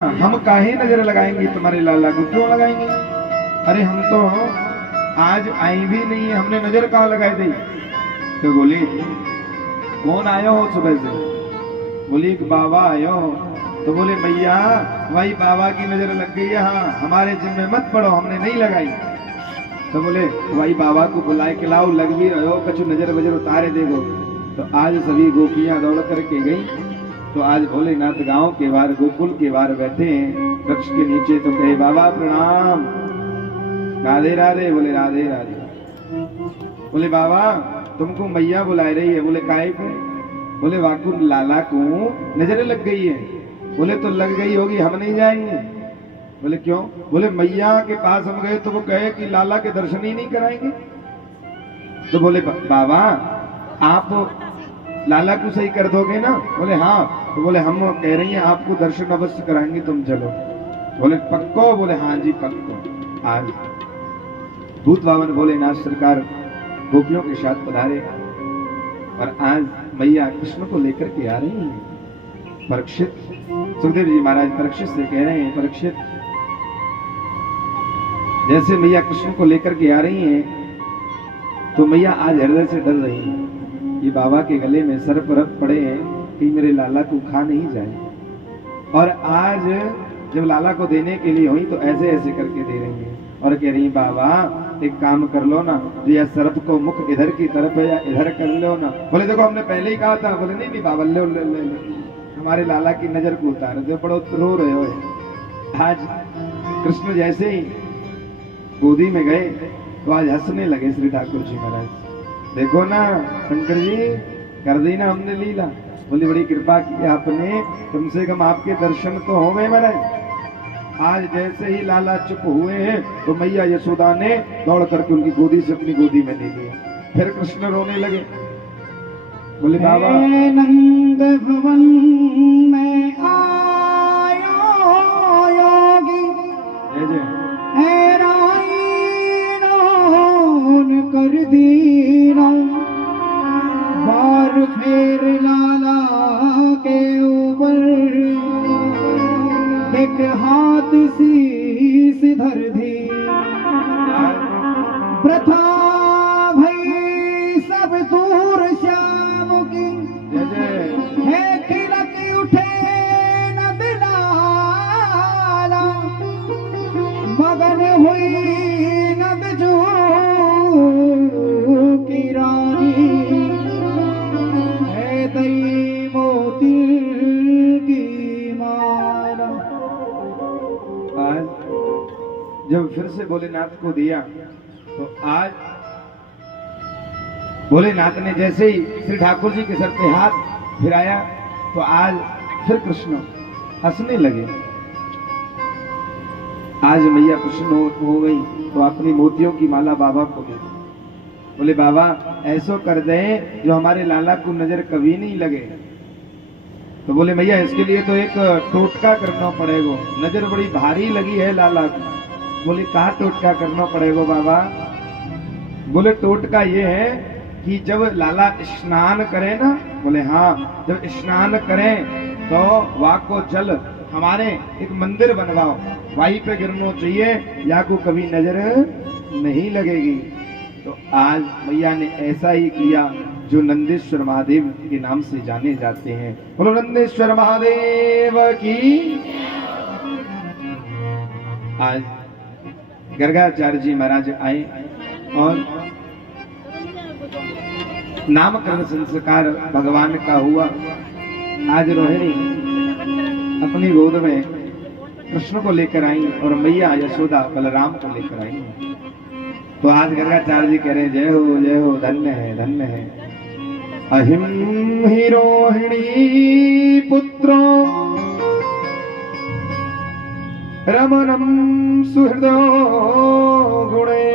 हम काहे नजर लगाएंगे तुम्हारे लाला को, क्यों लगाएंगे? अरे हम तो आज आई भी नहीं है, हमने नजर कहाँ लगाई थी? तो बोली कौन आयो हो सुबह से? बोली एक बाबा आयो हो। तो बोले भैया वही बाबा की नजर लग गई है, हाँ हमारे जिम्मे मत पड़ो, हमने नहीं लगाई। तो बोले वही बाबा को बुलाए के लाओ, लग भी रहो, कछु नजर वजर उतारे देखो। तो आज सभी गोपियां दौड़ करके गई। तो आज भोलेनाथ गांव के बाहर गोकुल के बाहर बैठे हैं वृक्ष के नीचे। तो कहे बाबा प्रणाम, राधे राधे। बोले राधे राधे। बोले बाबा तुमको मैया बुला रही है। बोले काहे को? बोले वाकु लाला को नजर लग गई है। बोले तो लग गई होगी, हम नहीं जाएंगे। बोले क्यों? बोले मैया के पास हम गए तो वो कहे कि लाला के दर्शन ही नहीं कराएंगे। तो बोले बाबा आप लाला को सही कर दोगे ना? बोले हाँ। तो बोले हम कह रही हैं आपको दर्शन अवश्य कराएंगे, तुम चलो। बोले पक्को? बोले हाँ जी पक्को। आज भूत बावन भोलेनाथ सरकार गोपियों के साथ पधारे और आज मैया कृष्ण को लेकर के आ रही हैं। परीक्षित सुखदेव जी महाराज परीक्षित से कह रहे हैं, परीक्षित जैसे मैया कृष्ण को लेकर के आ रही हैं तो मैया आज हृदय से डर रही है। ये बाबा के गले में सर्प रख पड़े हैं कि मेरे लाला को खा नहीं जाए। और आज जब लाला को देने के लिए हुई तो ऐसे ऐसे करके दे रही है और कह रही बाबा एक काम कर लो ना, तो यह सर्प को मुख इधर की तरफ है या इधर कर लो ना। बोले देखो हमने पहले ही कहा था। बोले नहीं नहीं बाबा ले ले ले हमारे लाला की नजर को उतार दो, बड़ो रो रहे हो। आज कृष्ण जैसे ही गोदी में गए तो आज हंसने लगे श्री ठाकुर जी महाराज। देखो ना शंकर जी कर दी ना हमने लीला। बोली बड़ी कृपा की आपने, कम से कम आपके दर्शन तो हो गए महाराज। आज जैसे ही लाला चुप हुए हैं तो मैया यशोदा ने दौड़ करके उनकी गोदी से अपनी गोदी में ले लिया। फिर कृष्ण रोने लगे। बोले बाबा नंद भवन में आयो योगी कर दीना, बार फेर लाला के ऊपर एक हाथ शीस धर दी। प्रथा भई सब दूर श्याम की, है खिलक उठे नद लाला, मगन हुई नद जो की रानी, है तई मोती की माला। आज जब फिर से भोलेनाथ को दिया तो आज भोलेनाथ ने जैसे ही श्री ठाकुर जी के सर पे हाथ फिराया तो आज फिर कृष्ण हंसने लगे। आज मैया प्रसन्न हो गई तो अपनी मोतियों की माला बाबा को दे दी। बोले बाबा ऐसो कर दे जो हमारे लाला को नजर कभी नहीं लगे। तो बोले मैया इसके लिए तो एक टोटका करना पड़ेगा, नजर बड़ी भारी लगी है लाला को। बोले कहाँ टोटका करना पड़ेगा बाबा? बोले टोटका ये है कि जब लाला स्नान करे ना, बोले हाँ जब स्नान करें तो वाको जल हमारे एक मंदिर बनवाओ, वहीं पे गिरना चाहिए, या को कभी नजर नहीं लगेगी। तो आज मैया ने ऐसा ही किया जो नंदेश्वर महादेव के नाम से जाने जाते हैं। बोलो नंदेश्वर महादेव की। आज गर्गाचार्य जी महाराज आए और नामकरण संस्कार भगवान का हुआ। आज रोहिणी अपनी गोद में कृष्ण को लेकर आई और मैया यशोदा बलराम को लेकर आई। तो आज गर्गाचार्य जी कह रहे हैं जय हो धन्य है धन्य है। अहिम ही रोहिणी पुत्रो रमणम सुहृदो गुणे।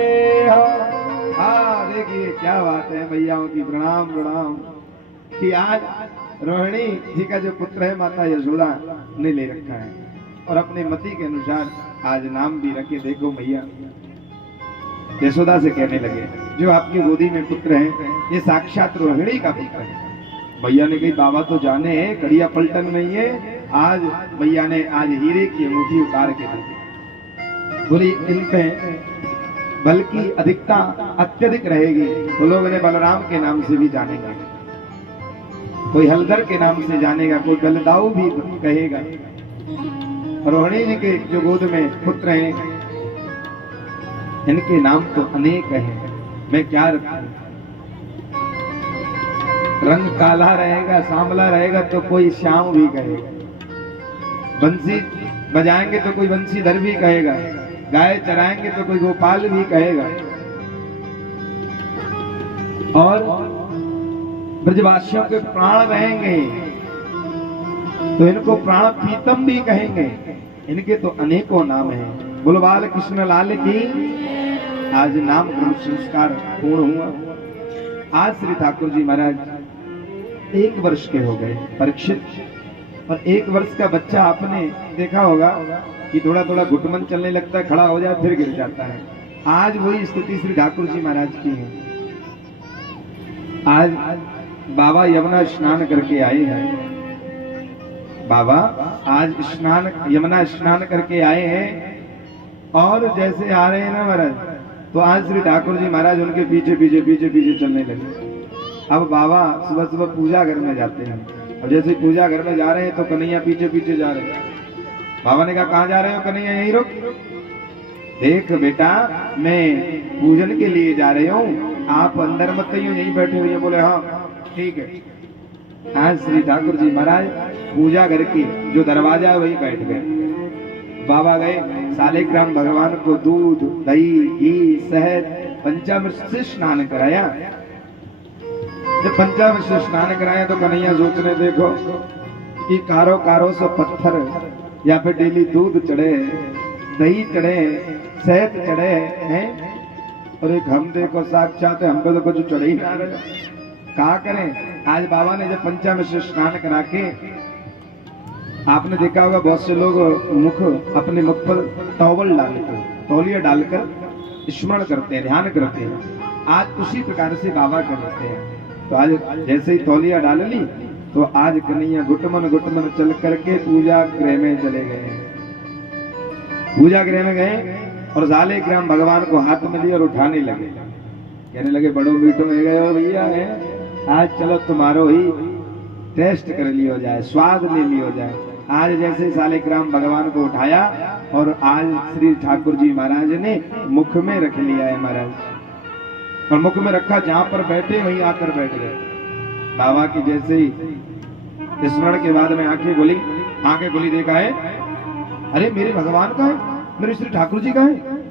देखिए क्या बात है मैयाओं की। प्रणाम प्रणाम कि आज रोहिणी जी का जो पुत्र है माता यशोदा ने ले रखा है और अपने मति के अनुसार आज नाम भी रखे। देखो मैया यशोदा से कहने लगे जो आपकी गोदी में पुत्र है ये साक्षात रोहिणी का पुत्र है। भैया ने कही बाबा तो जाने हैं कड़िया पलटन में ही है, आज भैया ने आज हीरे की अंगूठी उतार के दी। बोली इन पे बल्कि अधिकता अत्यधिक रहेगी तो लोग इन्हें बलराम के नाम से भी जानेंगे, कोई हलधर के नाम से जानेगा, कोई गलदाऊ भी कहेगा। रोहिणी जी के जो गोद में पुत्र हैं इनके नाम तो अनेक हैं, मैं क्या रखूं? रंग काला रहेगा, सांवला रहेगा तो कोई श्याम भी कहेगा, बंसी बजाएंगे तो कोई बंसीधर भी कहेगा, गाय चराएंगे तो कोई गोपाल भी कहेगा, और ब्रजवासियों के प्राण रहेंगे तो इनको प्राण प्रीतम भी कहेंगे। इनके तो अनेकों नाम हैं। बोलो बाल कृष्ण लाल की। आज नाम संस्कार पूर्ण हुआ। आज श्री ठाकुर जी महाराज 1 वर्ष के हो गए परीक्षित, और 1 वर्ष का बच्चा आपने देखा होगा कि थोड़ा थोड़ा घुटमन चलने लगता है, खड़ा हो जाए फिर गिर जाता है। आज वही स्थिति श्री ठाकुर जी महाराज की है। आज बाबा यमुना स्नान करके आए हैं। बाबा आज यमुना स्नान करके आए हैं, और जैसे आ रहे हैं ना महाराज, तो आज श्री ठाकुर जी महाराज उनके पीछे पीछे पीछे पीछे चलने लगे। अब बाबा सुबह सुबह पूजा घर में जाते हैं, और जैसे पूजा घर में जा रहे हैं तो कन्हैया पीछे पीछे जा रहे हैं। बाबा ने कहा कहाँ जा रहे हो कन्हैया? यहीं रुक, देख बेटा मैं पूजन के लिए जा रही हूँ, आप अंदर मत आइए, यहीं बैठे हुए। बोले हाँ ठीक है। आज श्री ठाकुर जी महाराज पूजा घर की जो दरवाजा है वही बैठ गए। बाबा गए, सालेग्राम भगवान को दूध दही घी शहद पंचामृत से स्नान कराया। जब पंचामृत से स्नान कराया तो कन्हैया सोच रहे देखो कि कारो कारो से पत्थर या फिर डेली दूध चढ़े, दही चढ़े, शहद चढ़े हैं, और एक हम देखो साक्षात हम पे तो कुछ चढ़े ही ना रहे, क्या करें? आज बाबा ने जब पंचामृत से स्नान करा के, आपने देखा होगा बहुत से लोग मुख अपने मुख पर टॉवल डालकर, तौलिया डालकर स्मरण करते हैं, ध्यान करते हैं। आज उसी प्रकार से बाबा करते हैं। तो आज जैसे ही तौलिया डाल ली तो आज कन्हैया घुटमन घुटमन चल करके पूजा गृह में चले गए। पूजा गृह में गए और सालेग्राम भगवान को हाथ में लिए और उठाने लगे, कहने लगे बड़ो मीठो में गए हो भैया है, आज चलो तुम्हारो ही टेस्ट कर लियो जाए, स्वाद ले लियो जाए। आज जैसे सालेग्राम भगवान को उठाया और आज श्री ठाकुर जी महाराज ने मुख में रख लिया है महाराज, और मुख में रखा, जहां पर बैठे वहीं आकर बैठ गए। बाबा की जैसे ही स्मरण के बाद में आंखें खुली देखा है, अरे मेरे भगवान का है, मेरे श्री ठाकुर जी का है।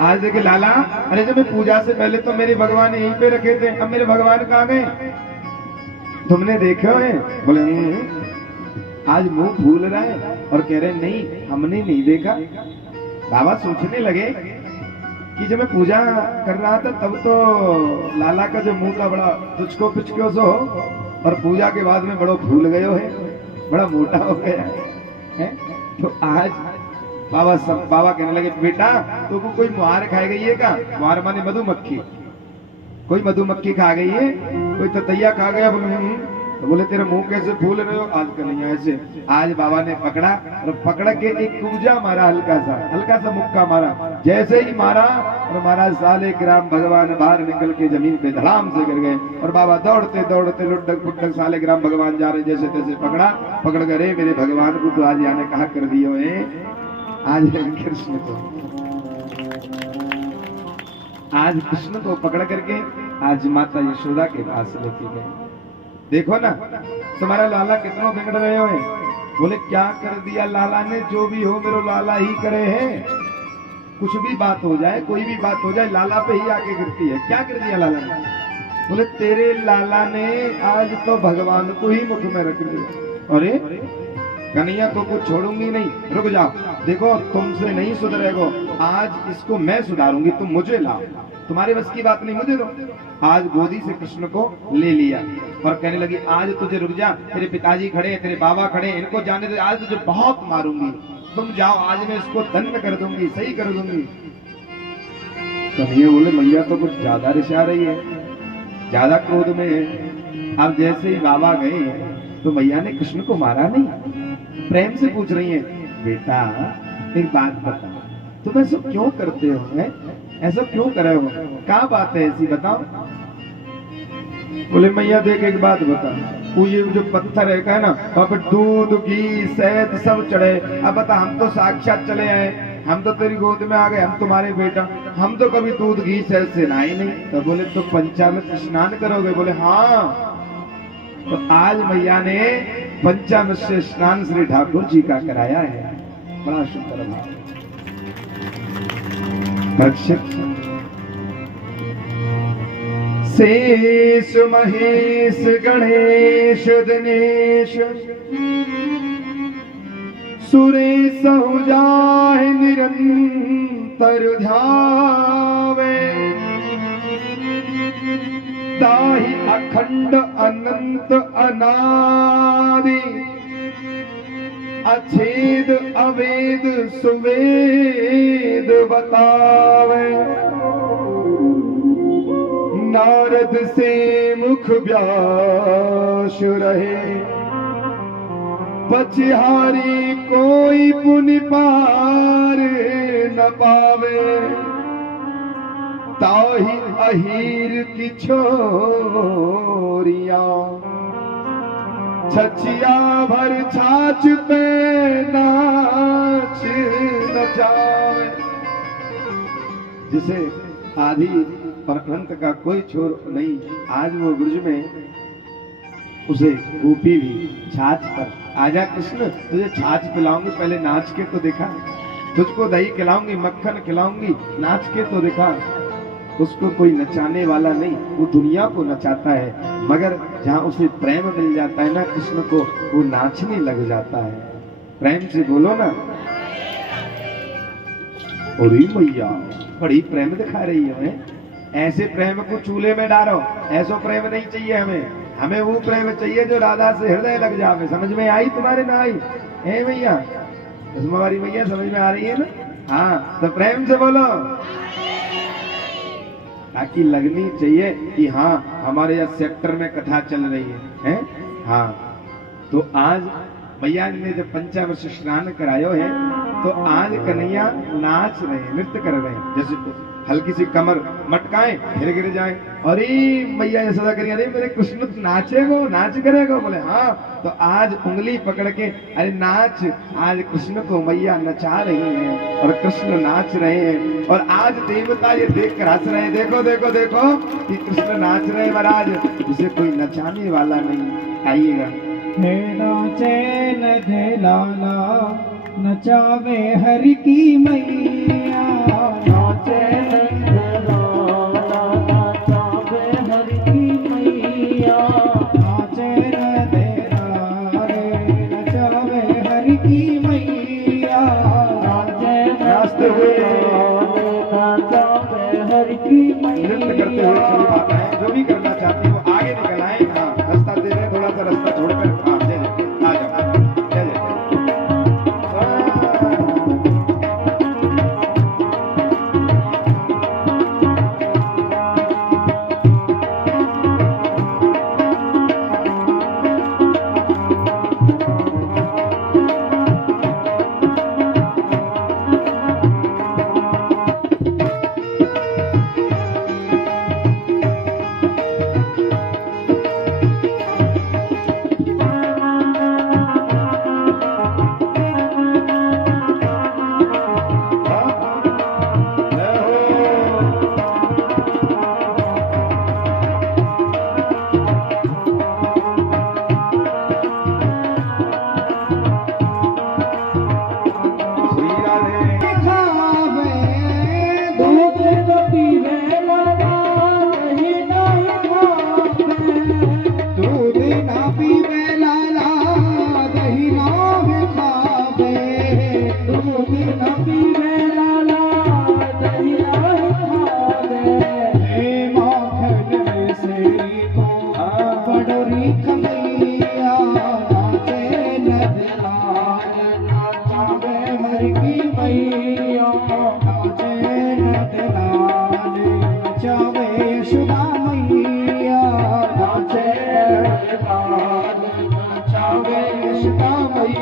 आज देखे लाला, अरे जब मैं पूजा से पहले तो मेरे भगवान यहीं पे रखे थे, अब मेरे भगवान कहाँ गए? तुमने देखे है? बोले आज मुंह फूल रहा है और कह रहे नहीं हमने नहीं देखा। बाबा सोचने लगे कि जब मैं पूजा कर रहा था तब तो लाला का जो मुंह था बड़ा तुझको पिचको सो, और पूजा के बाद में बड़ो फूल गयो है, बड़ा मोटा हो गया है। तो आज बाबा कहने लगे बेटा तो कोई मुहार खाई गई है का? मुहार माने मधुमक्खी, कोई मधुमक्खी खा गई है, कोई ततैया खा गया। बोले तो बोले तेरे मुंह कैसे फूल रहे हो? आज कन्हैया ऐसे। आज बाबा ने पकड़ा और पकड़ के एक कूजा मारा, हल्का सा मुक्का मारा। जैसे ही मारा और महाराज सालेग्राम भगवान बाहर निकल के जमीन पे धड़ाम से गिर गए, और बाबा दौड़ते दौड़ते लुटक फुटक सालेग्राम भगवान जा रहे, जैसे तैसे पकड़ गए। मेरे भगवान को तो आज यहाँ ने कहा कर दियो है, आज कृष्ण को, आज कृष्ण को पकड़ करके आज माता यशोदा के पास लेके गए। देखो ना तुम्हारा लाला कितना बिगड़ रहे हो। बोले क्या कर दिया लाला ने? जो भी हो मेरे लाला ही करे हैं। कुछ भी बात हो जाए, कोई भी बात हो जाए, लाला पे ही आके गिरती है। क्या कर दिया लाला ने? बोले तेरे लाला ने आज तो भगवान को ही मुख में रख दिया। अरे कन्हैया तो कुछ छोड़ूंगी नहीं, रुक जाओ, देखो तुमसे नहीं सुधरेगो, आज इसको मैं सुधारूंगी, तुम मुझे लाओ, तुम्हारे बस की बात नहीं, मुझे दो। आज गोदी से कृष्ण को ले लिया और कहने लगी आज तुझे रुक जा, तेरे पिताजी खड़े, तेरे बाबा खड़े, इनको जाने दे, आज तुझे बहुत मारूंगी, तुम जाओ, आज मैं इसको दंड कर दूंगी, सही कर दूंगी। कन्हैया बोले मैया तो कुछ ज्यादा रिसा रही है, ज्यादा क्रोध में है। अब जैसे ही बाबा गए तो मैया ने कृष्ण को मारा नहीं, प्रेम से पूछ रही हैं, बेटा एक बात बता, तुम ऐसा क्यों करते हो, है ऐसा क्यों करे हो, क्या बात है ऐसी बताओ। बोले मैया देख एक बात बता, वो ये जो पत्थर है ना वहाँ पर दूध घी शहद सब चढ़े, अब बता हम तो साक्षात चले आए, हम तो तेरी गोद में आ गए, हम तुम्हारे बेटा, हम तो कभी दूध घी शहद से नहाए नहीं। तो बोले तो पंचामृत स्नान करोगे, बोले हाँ। तो आज मैया ने पंचामृत से स्नान श्री ठाकुर जी का कराया है, बड़ा सुंदर भाव। शेष महेश गणेश दिनेश सुरेश जाहि निरंतर ध्यावे, ताहि अखंड अनंत अनादि अछेद अवेद सुवेद बतावे। नारद से मुख व्यास रहे, पछिहारी कोई पुनि पार न पावे, ताहि अहीर की छोरिया छछिया भर छाछ पे नाच नचावे। जिसे आदि पर अनंत का कोई छोर नहीं, आज वो ब्रज में उसे गोपी भी छाछ पर, आजा कृष्ण तुझे छाछ पिलाऊंगी, पहले नाच के तो दिखा, तुझको दही खिलाऊंगी मक्खन खिलाऊंगी, नाच के तो दिखा। उसको कोई नचाने वाला नहीं, वो दुनिया को नचाता है, मगर जहाँ उसे प्रेम मिल जाता है ना कृष्ण को, वो नाचने लग जाता है। प्रेम से बोलो ना, अरे मैया बड़ी प्रेम दिखा रही है। ऐसे प्रेम को चूल्हे में डालो, ऐसा प्रेम नहीं चाहिए हमें, हमें वो प्रेम चाहिए जो राधा से हृदय लग जावे। समझ में आई तुम्हारे ना आई है भैया, हमारी भैया समझ में आ रही है ना? हाँ तो प्रेम से बोलो, ताकि लगनी चाहिए कि हाँ हमारे यहाँ सेक्टर में कथा चल रही है? हाँ तो आज भैया ने जब पंचामृत स्नान करायो है, तो आज कन्हैया नाच रहे हैं, नृत्य कर रहे हैं, जैसे हल्की सी कमर मटकाएं फिर गिर जाए। अरे मैया ये सदा करिए, अरे मेरे कृष्ण नाचेगो, नाच करेगो, बोले हाँ। तो आज उंगली पकड़ के अरे नाच, आज कृष्ण को मैया नचा रही है और कृष्ण नाच रहे हैं, और आज देवता ये देख कर हंस रहे हैं, देखो देखो देखो कि कृष्ण नाच रहे हैं महाराज, जिसे कोई नचाने वाला नहीं। आइएगा। चैन धे लाला नचावे हरि की मैया, नाचे नृत्य करते हुए सभी माताएं जो भी करना चाहती हो आगे निकल आए। हाँ रास्ता दे रहे, थोड़ा सा रास्ता छोड़कर आप दे दे, आ जाओ दे दे।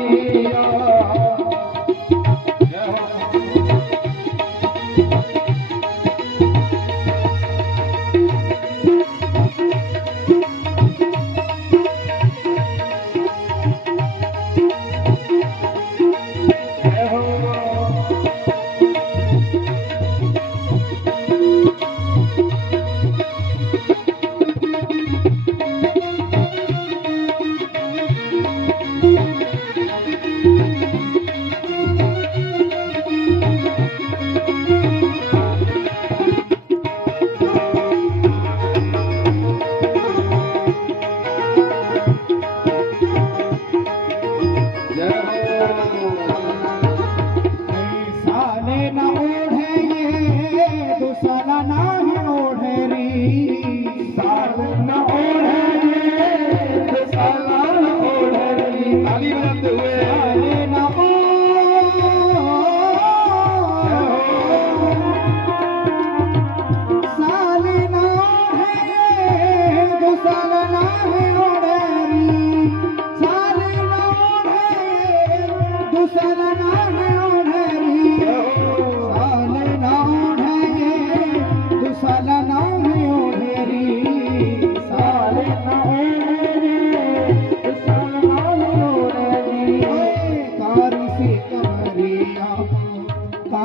नाचे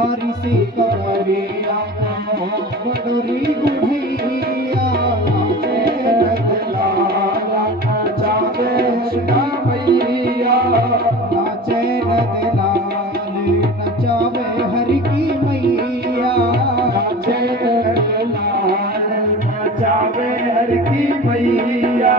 नारी से कवरिया बडोरी बुढ़ैया नाचे रतलाला नचावे हसना मैया नाचे रतलाल नचावे हर की मैया नाचे रतलाल नचावे हर की मैया।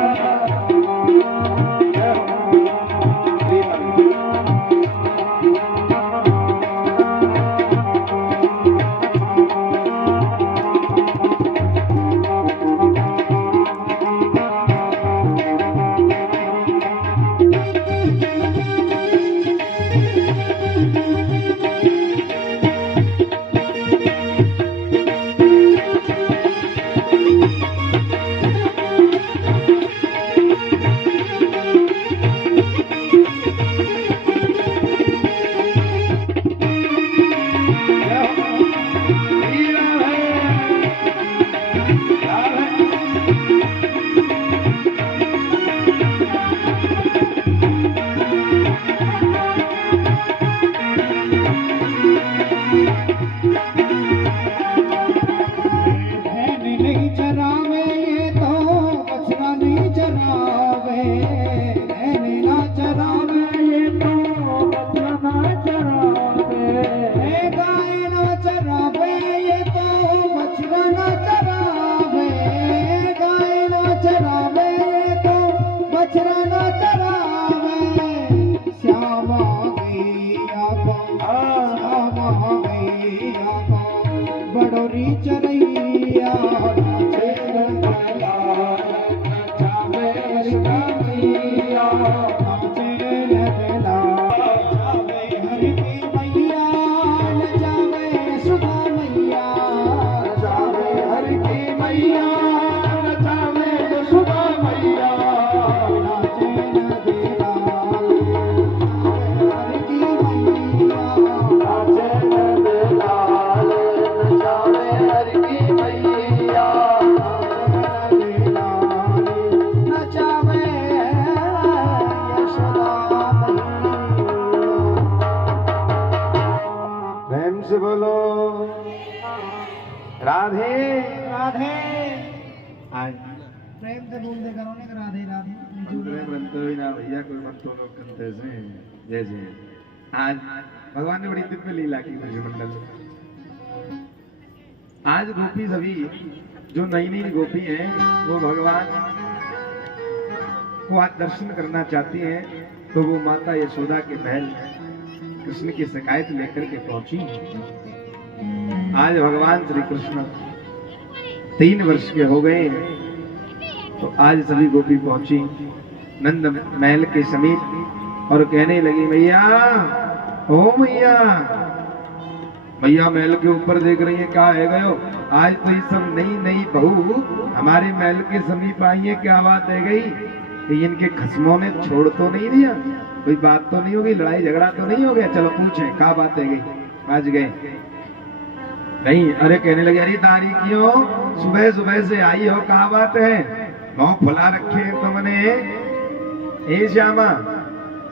बडोरी चरैया नाचे रतलाल नचावे हसना मैया नाचे रतलाल नचावे हर की मैया नचावे सुधा मैया नचावे हर की मैया नचावे सुधा मैया नाचे रतलाल हर की मैया नाचे रतलाल नचावे हर की मैया। नचावे यशोदा प्रेम से बोलो राधे राधे आज प्रेम से बोल दे करो ने राधे राधे प्रेम रंतो ही ना भैया कोई मत तो लोग करते से जैसे आज भगवान ने बड़ी दिव्य लीला की ब्रज मंडल में। आज गोपी सभी जो नई नई गोपी हैं वो भगवान को आज दर्शन करना चाहती हैं, तो वो माता यशोदा के महल कृष्ण की शिकायत लेकर के पहुंची। आज भगवान श्री कृष्ण 3 वर्ष के हो गए हैं, तो आज सभी गोपी पहुंची नंद महल के समीप और कहने लगी मैया ओ मैया मैया महल के ऊपर देख रही है क्या है गयो, आज तो ये सब नई नई बहू हमारे महल के समीप आई है, क्या बात है गई कि इनके खसमों ने छोड़ तो नहीं दिया, कोई बात तो नहीं होगी, लड़ाई झगड़ा तो नहीं हो गया, चलो पूछे क्या बात है गई। आज गए नहीं, अरे कहने लगे अरे दारी क्यों सुबह सुबह से आई हो, क्या बात है, मुंह फुला रखे तुमने, ए श्यामा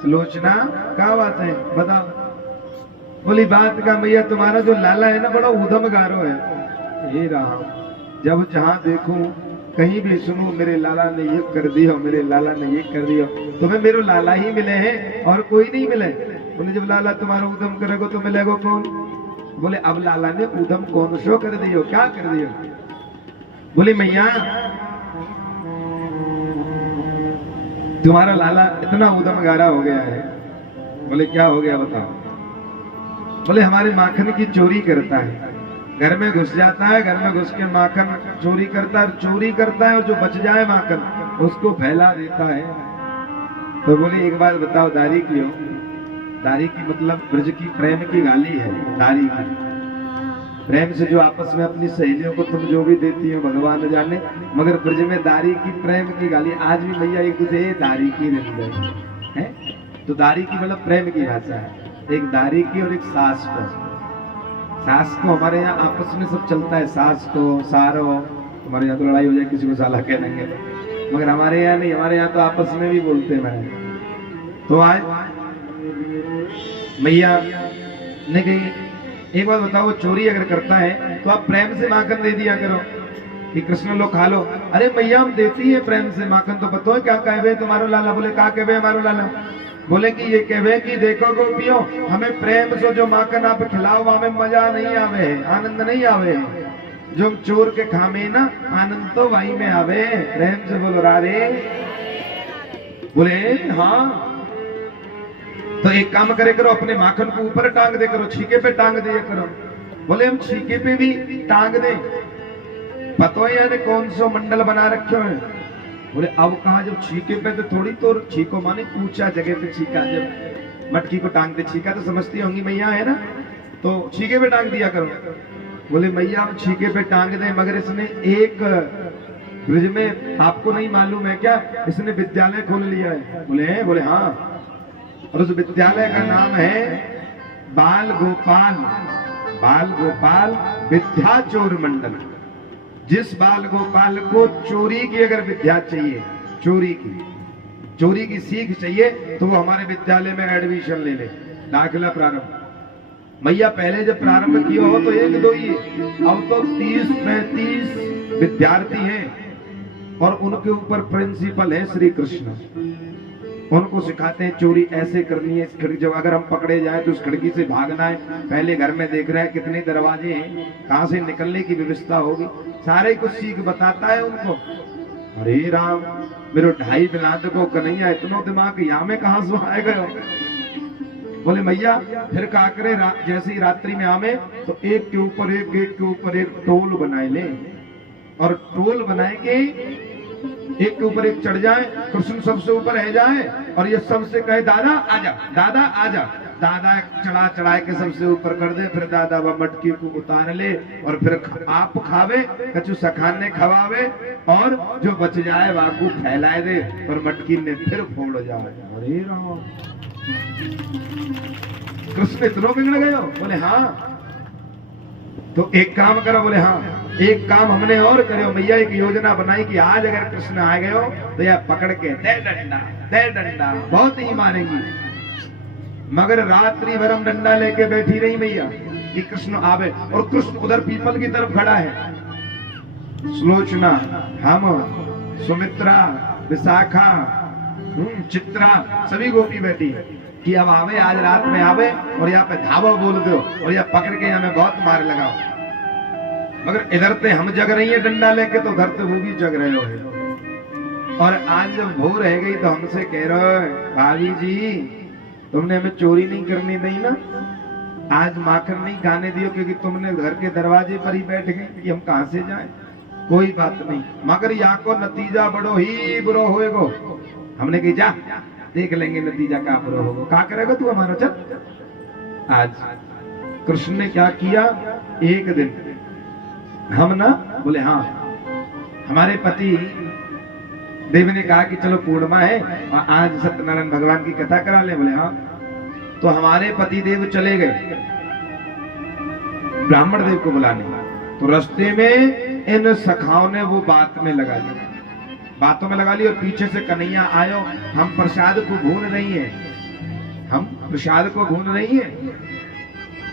सुलोचना क्या बात है बताओ। बोली बात का मैया तुम्हारा जो लाला है ना बड़ा उधम गारो है, हे राम जब जहां देखूं कहीं भी सुनूं मेरे लाला ने ये कर दिया, मेरे लाला ने ये कर दिया, तुम्हें मेरे लाला ही मिले हैं और कोई नहीं मिले। बोले जब लाला तुम्हारा उधम करेगा तो मिलेगा कौन। बोले अब लाला ने उधम कौन सो कर दियो, क्या कर दियो। बोली मैया तुम्हारा लाला इतना उधम गारा हो गया है। बोले क्या हो गया बताओ। बोले हमारे माखन की चोरी करता है, घर में घुस जाता है, घर में घुस के माखन चोरी करता है, चोरी करता है और जो बच जाए माखन उसको फैला देता है। तो बोले एक बात बताओ दारी की हो, दारी की मतलब ब्रज की प्रेम की गाली है, दारी की प्रेम से जो आपस में अपनी सहेलियों को तुम जो भी देती हो भगवान जाने, मगर ब्रज में दारी की प्रेम की गाली। आज भी भैया एक दूसरे दारी की है, तो दारी की मतलब प्रेम की भाषा है, एक दारी की और एक सास को। सास को हमारे यहाँ आपस में सब चलता है, सास को सारो, हमारे यहाँ तो लड़ाई हो जाए किसी को साला कह देंगे, मगर हमारे यहाँ नहीं, हमारे यहाँ तो आपस में भी बोलते हैं। तो आज मैया ने कही एक बात बताओ, वो चोरी अगर करता है तो आप प्रेम से माखन दे दिया करो कि कृष्ण लो खा लो। अरे मैया हम देती है प्रेम से माखन, तो बताओ क्या कहवे तुम्हारो लाला। बोले का कहवे हमारो लाला। बोले कि ये कहवे कि देखो गोपियों, हमें प्रेम से जो माखन आप खिलाओ हमें मजा नहीं आवे, आनंद नहीं आवे। जो हम चोर के खामे ना, आनंद तो वही में आवे। प्रेम से बोलो राधे। बोले हाँ, तो एक काम करे करो, अपने माखन को ऊपर टांग दे करो, छीके पे टांग दिया करो। बोले हम छीके पे भी टांग दे, पतो है यानी कौन सा मंडल बना रखे हैं। बोले अब कहा, जब छीके पे तो थोड़ी, तो छीको माने ऊंचा जगह पे छीका, जब मटकी को टांग दे छीका तो समझती होंगी मैया है ना, तो छीके पे टांग दिया करो। बोले मैया हम छीके पे टांग दे, मगर इसने एक ब्रिज में आपको नहीं मालूम है क्या, इसने विद्यालय खोल लिया है। बोले हाँ, और उस विद्यालय का नाम है बाल गोपाल विद्याचोर मंडल। जिस बाल गोपाल को चोरी की अगर विद्या चाहिए, चोरी की सीख चाहिए, तो वो हमारे विद्यालय में एडमिशन ले ले, दाखिला प्रारंभ। मैया पहले जब प्रारंभ किया हो तो 1-2 ही, अब तो 30-35 विद्यार्थी हैं, और उनके ऊपर प्रिंसिपल है श्री कृष्ण। उनको सिखाते हैं चोरी ऐसे करनी है, इस खिड़की जब अगर हम पकड़े जाएं तो उस खिड़की से भागना है। पहले घर में देख रहे हैं कितने दरवाजे हैं, कहां से निकलने की व्यवस्था होगी, सारे कुछ सीख बताता है उनको। अरे राम, मेरे 2.5 बिलात को कन्हैया इतना दिमाग यहाँ में कहां से आए गए। बोले मैया फिर का करे, जैसे ही रात्रि में आवे तो एक के ऊपर एक टोल बनाए ले, और टोल बनाए के एक के ऊपर एक चढ़ जाए, कृष्ण सबसे ऊपर रह जाए, और ये सबसे कहे दादा आजा, दादा आजा। दादा चढ़ा के सबसे ऊपर कर दे, फिर दादा वह मटकी को उतार ले, और फिर आप खावे, कछु सखान ने खवावे, और जो बच जाए वाकू फैलाए दे, और मटकी ने फिर फोड़ जाए। अरे राम, कृष्ण इतना बिगड़ गए हो। बोले हाँ, तो एक काम करो। बोले हाँ, एक काम हमने और करो मैया, एक योजना बनाई कि आज अगर कृष्ण आ गए हो तो यह पकड़ के दे डंडा, बहुत ही मानेंगी। मगर रात्रि भर हम डंडा लेके बैठी रही मैया कि कृष्ण आवे, और कृष्ण उधर पीपल की तरफ खड़ा है। सुलोचना, हम, सुमित्रा, विशाखा, चित्रा, सभी गोपी बैठी है कि अब आवे, आज रात में आवे, और यहाँ पे धावा बोल दो, और यह पकड़ के हमें बहुत मार लगाओ। मगर इधर से हम जग रही है डंडा लेके, तो उधर से वो भी जग रहे हो। और आज जब भोर रह गई तो हमसे कह रहे हो भाभी जी तुमने हमें चोरी नहीं करनी दी ना, आज माखन नहीं खाने दियो, क्योंकि तुमने घर के दरवाजे पर ही बैठ गई कि हम कहां से जाएं। कोई बात नहीं, मगर यहाँ को नतीजा बड़ो ही बुरो होएगो। हमने कही जा देख लेंगे नतीजा क्या बुरा होगा, क्या करेगा तू हमारा। चल, आज कृष्ण ने क्या किया, एक दिन हम ना, बोले हाँ, हमारे पति देव ने कहा कि चलो पूर्णिमा है और आज सत्यनारायण भगवान की कथा करा ले। बोले हाँ, तो हमारे पति देव चले गए ब्राह्मण देव को बुलाने। तो रास्ते में इन सखाओं ने वो बातों में लगा ली, और पीछे से कन्हैया आयो। हम प्रसाद को भून रही है।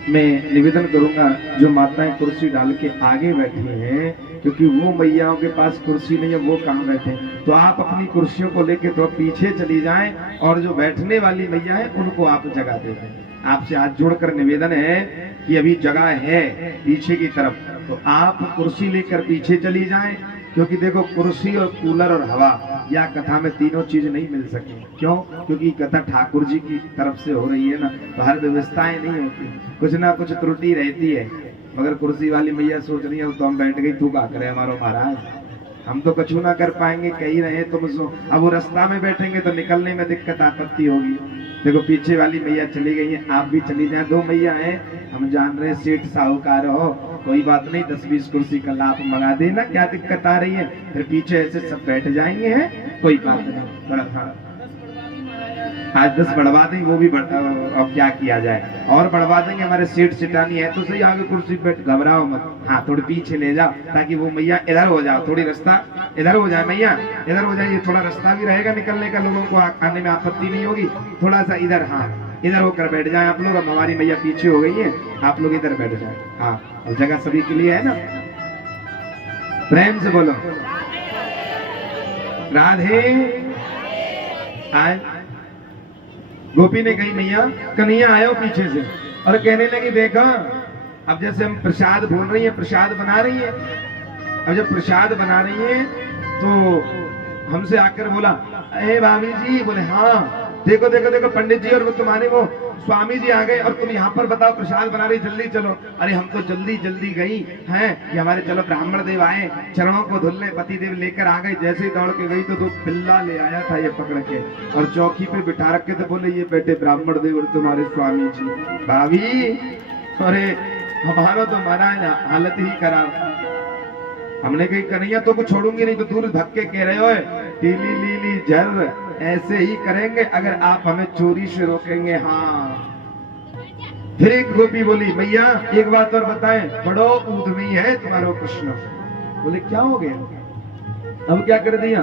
मैं निवेदन करूंगा जो माताएं कुर्सी डाल के आगे बैठी हैं, क्योंकि वो मैयाओं के पास कुर्सी नहीं है, वो कहाँ बैठे, तो आप अपनी कुर्सियों को लेके तो पीछे चली जाएं, और जो बैठने वाली मैया है उनको आप जगह दे दें। आपसे हाथ जोड़कर निवेदन है कि अभी जगह है पीछे की तरफ, तो आप कुर्सी लेकर पीछे चली जाएं, क्योंकि देखो कुर्सी और कूलर और हवा या कथा में तीनों चीज नहीं मिल सकी। क्यों? क्योंकि कथा ठाकुर जी की तरफ से हो रही है ना, तो हर व्यवस्थाएं नहीं होती, कुछ ना कुछ त्रुटि रहती है। मगर कुर्सी वाली मैया सोच रही है तो हम बैठ गई, तू क्या करे हमारो महाराज, हम तो कछु ना कर पाएंगे, कहीं रहे तुम सो। अब वो रास्ता में बैठेंगे तो निकलने में दिक्कत आपत्ति होगी। देखो पीछे वाली मैया चली गई है, आप भी चली जाए, 2 मैया हैं, हम जान रहे सेठ साहूकार हो, कोई बात नहीं, 10-20 कुर्सी का लाभ मंगा देना, क्या दिक्कत आ रही है, फिर पीछे ऐसे सब बैठ जाएंगे, हैं कोई बात नहीं। हाँ, आज 10 बढ़वा देंगे, वो भी अब क्या किया जाए, और बढ़वा देंगे, हमारे सीट सिटानी है तो सही, आगे कुर्सी पे घबराओ मत, हाँ थोड़ी पीछे ले जाओ ताकि वो मैया इधर हो जाओ, थोड़ी रास्ता इधर हो जाए, मैया इधर हो जाए, ये थोड़ा रास्ता भी रहेगा निकलने का, लोगों को आने में आपत्ति नहीं होगी, थोड़ा सा इधर, हाँ इधर होकर बैठ जाएं आप लोग। अब हमारी मैया पीछे हो गई है, आप लोग इधर बैठ जाएं। हाँ, और जगह सभी के लिए है ना? प्रेम से बोलो राधे। आए गोपी ने कही मैया कन्हैया आयो पीछे से, और कहने लगी देखो अब जैसे हम प्रसाद भूल रही है, प्रसाद बना रही है। अब जब प्रसाद बना रही है तो हमसे आकर बोला ए भाभी जी। बोले हाँ देखो देखो देखो पंडित जी और वो तुम्हारे वो स्वामी जी आ गए, और तुम यहाँ पर बताओ प्रसाद बना रही, जल्दी चलो। अरे हम तो जल्दी जल्दी गई हैं कि हमारे चलो ब्राह्मण देव आए, चरणों को धुलने पति देव लेकर आ गए। जैसे ही दौड़ के गई तो दो पिल्ला ले आया था ये पकड़ के, और चौकी पे बिठा रखे थे। बोले ये बेटे ब्राह्मण देव और तुम्हारे स्वामी जी। भाभी अरे हमारा तो महाराज हालत ही खराब। हमने कही कन्हैया तो कुछ छोड़ूंगी नहीं, तो दूर धक्के कह रहे हो टीली लीली जर ऐसे ही करेंगे अगर आप हमें चोरी से रोकेंगे। हाँ फिर एक गोपी बोली मैया एक बात और बताएं, बड़ो उद्यमी है तुम्हारो कृष्ण। बोले क्या हो गया? अब क्या कर दिया?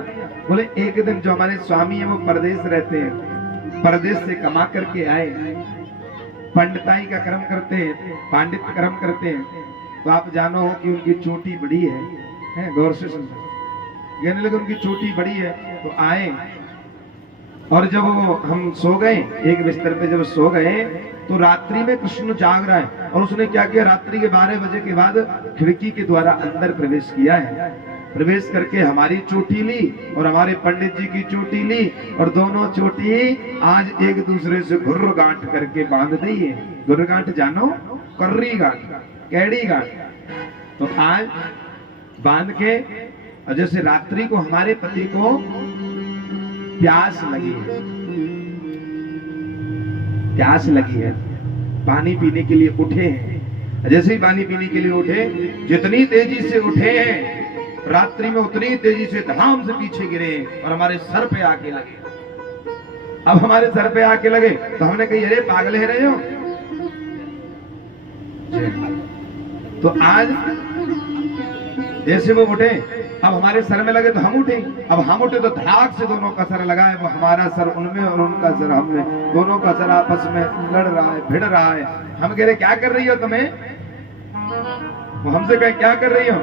बोले एक दिन जो हमारे स्वामी है वो परदेश रहते हैं, परदेश से कमा करके आए, पंडिताई का कर्म करते हैं, पांडित्य कर्म करते हैं। तो आप जानो हो कि उनकी चोटी बड़ी है गौर से सुन। कहने लगे उनकी चोटी बड़ी है। तो आए और जब वो हम सो गए एक बिस्तर पे, जब सो गए तो रात्रि में कृष्ण जाग रहा है, और उसने क्या किया रात्रि के 12 बजे के बाद खिड़की के द्वारा अंदर प्रवेश किया है। प्रवेश करके हमारी चोटी ली और हमारे पंडित जी की चोटी ली, और दोनों चोटी आज एक दूसरे से घुर्र गांठ करके बांध दी है। घुर्र गांठ जानो? कर्री गांठ, कैडी गांठ। तो आज बांध के, और जैसे रात्रि को हमारे पति को प्यास लगी है, प्यास लगी है, पानी पीने के लिए उठे हैं। जैसे ही पानी पीने के लिए उठे, जितनी तेजी से उठे हैं रात्रि में उतनी तेजी से धड़ाम से पीछे गिरे और हमारे सर पे आके लगे। अब हमारे सर पे आके लगे तो हमने कही अरे पागल है रहे हो। तो आज जैसे वो उठे, अब हमारे सर में लगे तो हम उठे। अब हम उठे तो धड़ाक से दोनों का सर लगा है। वो हमारा सर उनमें और उनका सर हम में, दोनों का सर आपस में लड़ रहा है, भिड़ रहा है। हम कह रहे क्या कर रही हो तुम्हें? वो हमसे कहे क्या कर रही हो?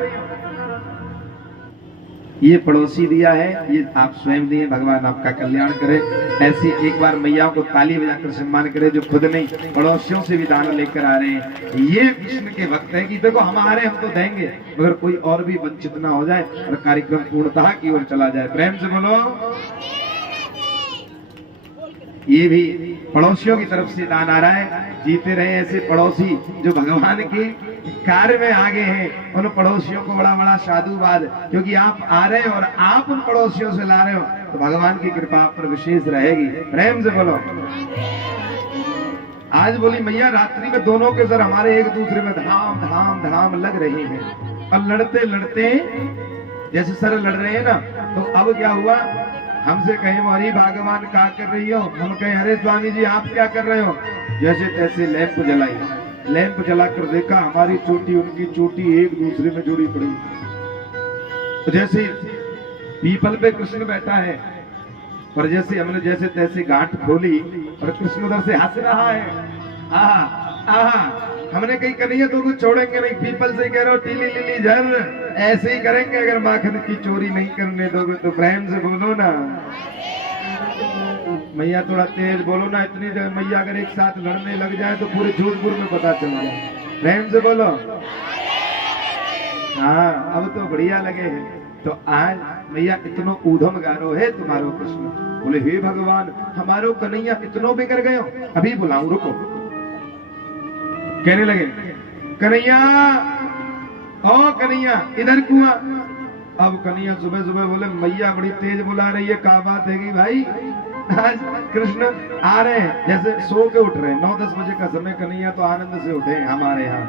ये पड़ोसी दिया है, ये आप स्वयं दिए, भगवान आपका कल्याण करे। ऐसी एक बार मैया को ताली बजाकर सम्मान करे जो खुद नहीं पड़ोसियों से भी दान लेकर आ रहे हैं। ये कृष्ण के भक्त है कि देखो हमारे हम तो देंगे, मगर कोई और भी वंचित ना हो जाए और कार्यक्रम पूर्णतः की ओर चला जाए। प्रेम से बोलो। ये भी पड़ोसियों की तरफ से दान आ रहा है। जीते रहे ऐसे पड़ोसी जो भगवान के कार्य में आगे हैं। उन पड़ोसियों को बड़ा बड़ा साधुवाद, क्योंकि आप आ रहे हो और आप उन पड़ोसियों से ला रहे हो तो भगवान की कृपा आप पर विशेष रहेगी। प्रेम से बोलो। आज बोली मैया रात्रि में दोनों के सर हमारे एक दूसरे में धाम धाम धाम लग रहे हैं, और लड़ते लड़ते जैसे सर लड़ रहे हैं ना, तो अब क्या हुआ? हमसे कहे अरे भगवान क्या कर रही हो? हम कहे अरे स्वामी जी आप क्या कर रहे हो? जैसे तैसे लैंप जलाई, लैंप जलाकर देखा हमारी चोटी उनकी चोटी एक दूसरे में जुड़ी पड़ी। तो जैसे पीपल पे कृष्ण बैठा है, पर जैसे हमने जैसे तैसे गांठ खोली और कृष्ण उधर से हंस रहा है। आहा आहा, हमने कहीं कन्हैया तो कुछ छोड़ेंगे नहीं, पीपल से कह रहे हो टीली लीली झर ऐसे ही करेंगे अगर माखन की चोरी नहीं करने दोगे तो। प्रेम से बोलो ना मैया, थोड़ा तेज बोलो ना। इतनी मैया अगर एक साथ लड़ने लग जाए तो पूरे जोधपुर में पता चल जाए। प्रेम से बोलो। हाँ अब तो बढ़िया लगे हैं। तो आज मैया इतनो ऊधम गारो है तुम्हारो कृष्ण। बोले हे भगवान हमारो कन्हैया इतनो बिगड़ गयो, अभी बुलाऊं रुको। कहने लगे कन्हैया ओ कन्हैया इधर कुआं। अब कन्हैया सुबह सुबह बोले मैया बड़ी तेज बुला रही है, क्या बात है कि भाई आज कृष्ण आ रहे हैं। जैसे सो के उठ रहे हैं, 9-10 बजे का समय, कन्हैया तो आनंद से उठे हमारे यहाँ।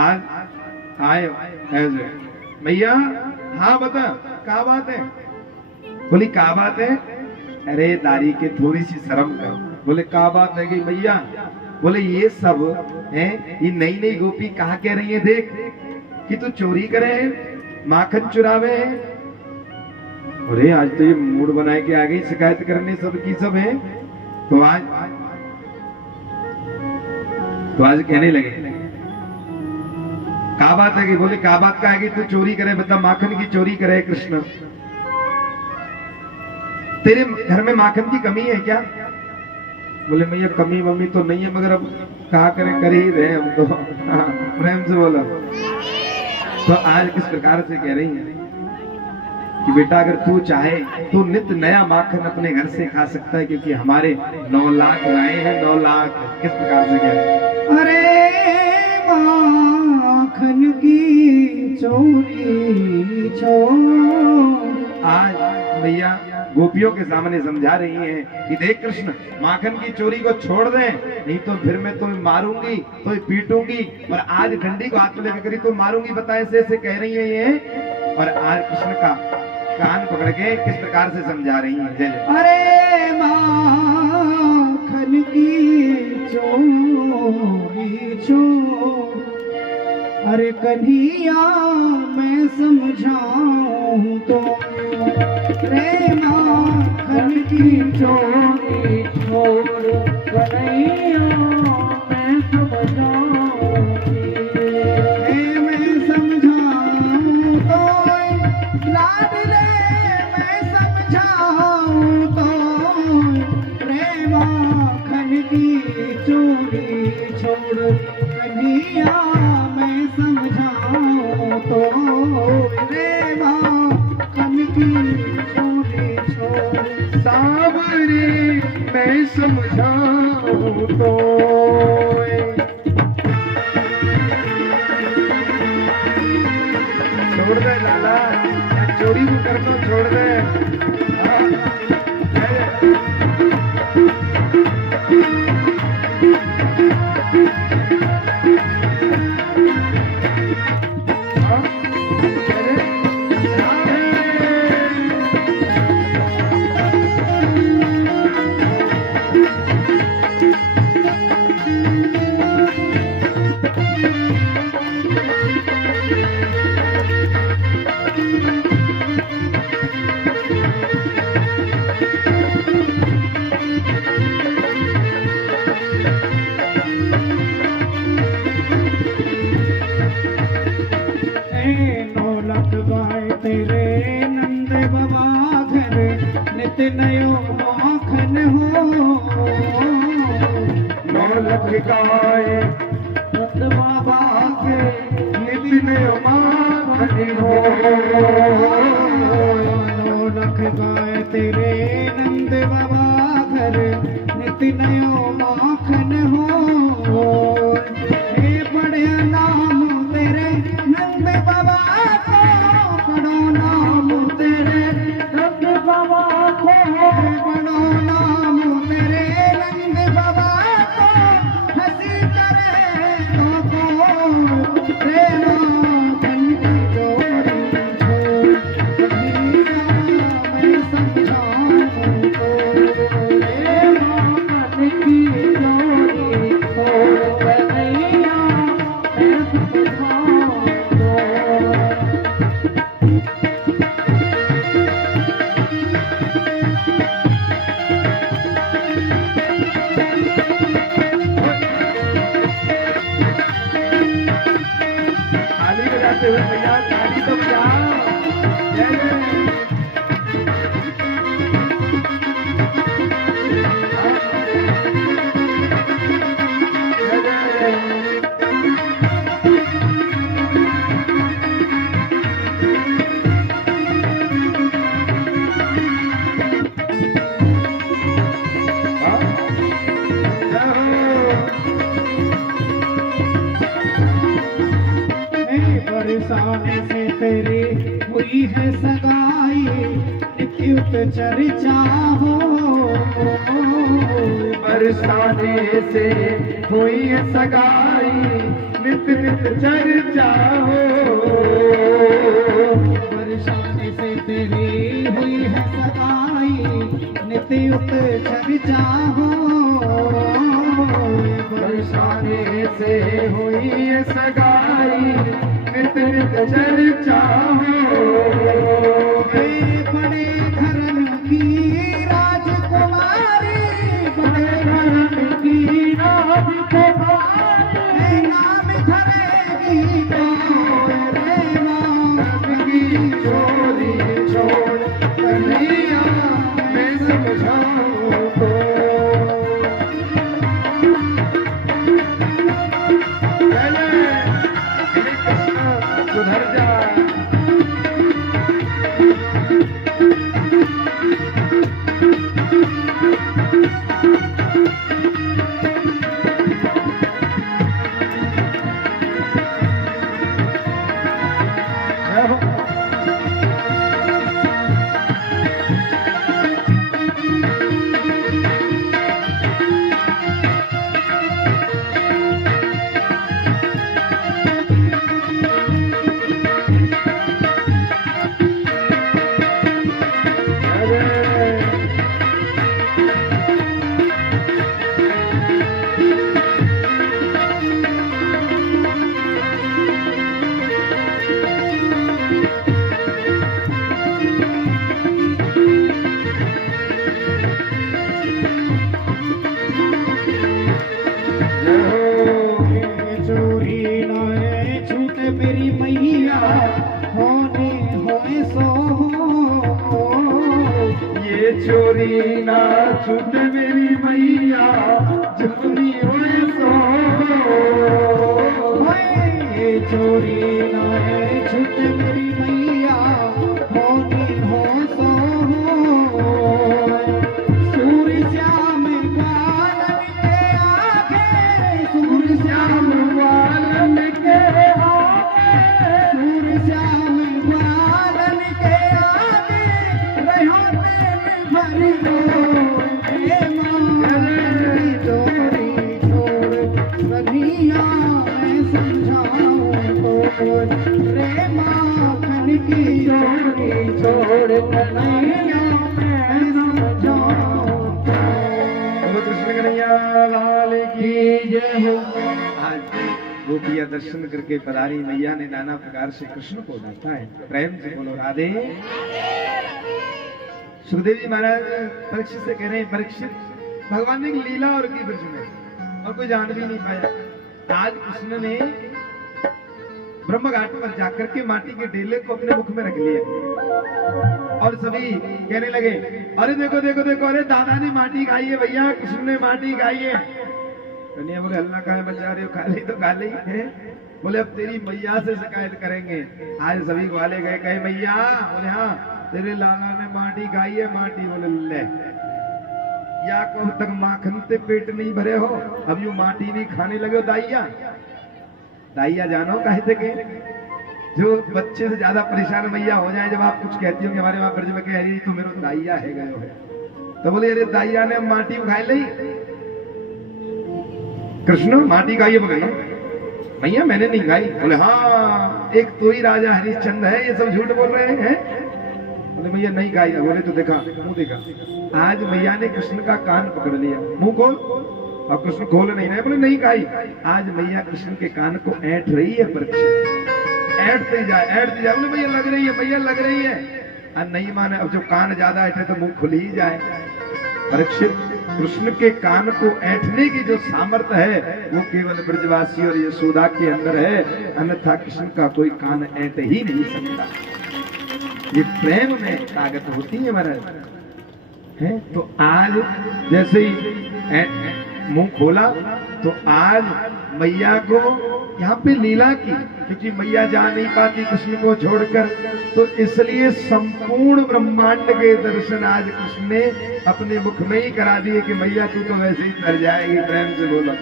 आज आए ऐसे मैया हाँ बता क्या बात है? बोली क्या बात है? अरे दारी के थोड़ी सी शर्म कर। बोले क्या बात है कि मैया? बोले ये सब है ये नई नई गोपी कहा कह रही है देख कि तू चोरी करे है, माखन चुरावे है। अरे आज तो ये मूड बनाए के आ गई शिकायत करने सब की सब है। तो आज तो आज कहने लगे क्या बात है कि बोले क्या बात का है कि तू चोरी करे, बता माखन की चोरी करे कृष्ण, तेरे घर में माखन की कमी है क्या? बोले भैया कमी मम्मी तो नहीं है, मगर अब कहा करें, कर ही रहे हम तो। हाँ, प्रेम से बोला। तो आज किस प्रकार से कह रही है कि बेटा अगर तू चाहे तो नित्य नया माखन अपने घर से खा सकता है, क्योंकि हमारे 9 लाख लाए हैं, 9 लाख। किस प्रकार से कह रहे हैं? अरे माखन की चोरी छोड़। आज भैया गोपियों के सामने समझा रही हैं कि देख कृष्ण, माखन की चोरी को छोड़ दे, नहीं तो फिर मैं तुम्हें मारूंगी, तो पीटूंगी, और आज डंडी को हाथ में लेकर करी तो मारूंगी, बताए ऐसे कह रही है ये। और आज कृष्ण का कान पकड़ के किस प्रकार से समझा रही हैं। जय जय। अरे माखन की चोरी छोड़, अरे कन्हैया मैं समझाऊं तो, रे माखन की चोरी छोड़, कन्हैया मैं समझाऊंगी। मैं समझाऊं तो लाडले, मैं समझाऊं तो, रे माखन की चोरी छोड़, कन्हैया मैं समझाऊं तो, रे माखन की चोरी छोड़, सावरी मैं समझाऊं तो। छोड़ दे लाला, चोरी को कर दो, छोड़ दे। हाँ, तेरे नंद बाबा घर, नित नयो माखन हो। 9 लाख गाए नंद बाबा के नित नयो माखन हो। 9 लाख गाए तेरे नंद बाबा घर, नित नयो माखन हो। हे बड़े नाम तेरे नंद बाबा को, बड़ो नाम तेरे नंद बाबा को, बड़ो नाम तेरे नंद बाबा को, हंसी करे तो को, रे माखन की चोरी छोड़, कन्हैया मैं समझाऊं तो, रे माखन की चोरी छोड़, कन्हैया मैं समझाऊं तो। ताली बजाते हुए भैया, ताली तो बजाओ। जय जय। बरसाने से तेरी हुई है सगाई, नित्युत चर्चा हो। बरसाने से हुई है सगाई, नित नित चर्चा हो। बरसाने से तेरी हुई है सगाई, नित्युत चर्चा हो। बरसाने से हुई है सगाई, नित नित चर्चा हो। बड़े घरन की राजकुमारी, बड़े घरन की राजकुमारी, करेगी कौन रे माँ की चोरी छोड़ कन्हैया मैं समझाऊं तो सुधर जा चोरी ना छूट मेरी मैया जितनी हुई सो ये चोरी ना छूट मेरी मैया होनी हो सो सूर्य श्याम बालन के आगे सूर्य श्याम बालन के आगे सूर्य श्याम बालन के आगे रहो भरी रे माँ चोरी छोड़ कन्हैया मैं समझाऊं तो रे माखन की चोरी छोड़ कन्हैया मैं समझाऊं तो कृष्ण कन्हैया लाल की जय हो। आज गोपिया दर्शन करके पधारी मैया ने नाना प्रकार से कृष्ण को डांटा है। प्रेम से बोलो राधे। सुखदेव जी महाराज परीक्षित से कह रहे हैं, परीक्षित भगवान ने एक लीला और की ब्रज में और कोई जान भी नहीं पाया। आज कृष्ण ने ब्रह्म घाट पर जाकर के माटी के डेले को अपने मुख में रख लिया और सभी कहने लगे, अरे देखो देखो देखो, अरे दादा ने माटी खाई है भैया, कृष्ण ने माटी खाई है। कन्हैया बोले हल्ला काहे मचा रहे हो, खा ली तो खा ली है। बोले अब तेरी मैया से शिकायत करेंगे। आज सभी ग्वाले गए, कहे मैया, बोले हाँ तेरे लाला ने माटी खाई है। माटी बोले ले, या कब तक माखन से पेट नहीं भरे हो, अब यू माटी नहीं खाने लगे हो दाइया। दाइया जानो कहे थे के जो बच्चे से ज्यादा परेशान मैया हो जाए, जब आप कुछ कहती हो कि हमारे वहां ब्रज में कह रही तो मेरा दाइया है गयो है, तो बोले अरे दाइया ने माटी खाई ली। कृष्ण माटी खाई है भैया, भैया मैंने नहीं खाई। बोले हाँ, एक तो ही राजा हरिश्चंद्र है, ये सब झूठ बोल रहे हैं। बोले भैया नहीं खाई। बोले तो देखा, मुंह देखा। आज भैया ने कृष्ण का कान पकड़ लिया, मुंह खोल, और कृष्ण खोल नहीं रहे। बोले नहीं खाई। आज मैया कृष्ण के कान को ऐंठ रही है, परीक्षित ऐंठते जाए ऐंठते जाए। बोले भैया लग रही है, भैया लग रही है। नहीं माने, अब जो कान ज्यादा ऐठे तो मुंह खुल ही जाए। परीक्षित, कृष्ण के कान को ऐंठने की जो सामर्थ्य है वो केवल ब्रजवासी और यशोदा के अंदर है, अन्यथा कृष्ण का कोई कान ऐंठ ही नहीं सकता। ये प्रेम में ताकत होती है महाराज है। तो आज जैसे ही मुंह खोला तो आज मैया को यहाँ पे लीला की, क्योंकि मैया जा नहीं पाती कृष्ण को छोड़कर, तो इसलिए संपूर्ण ब्रह्मांड के दर्शन आज कृष्ण ने अपने मुख में ही करा दिए कि मैया तू तो वैसे ही तर जाएगी। प्रेम से बोला,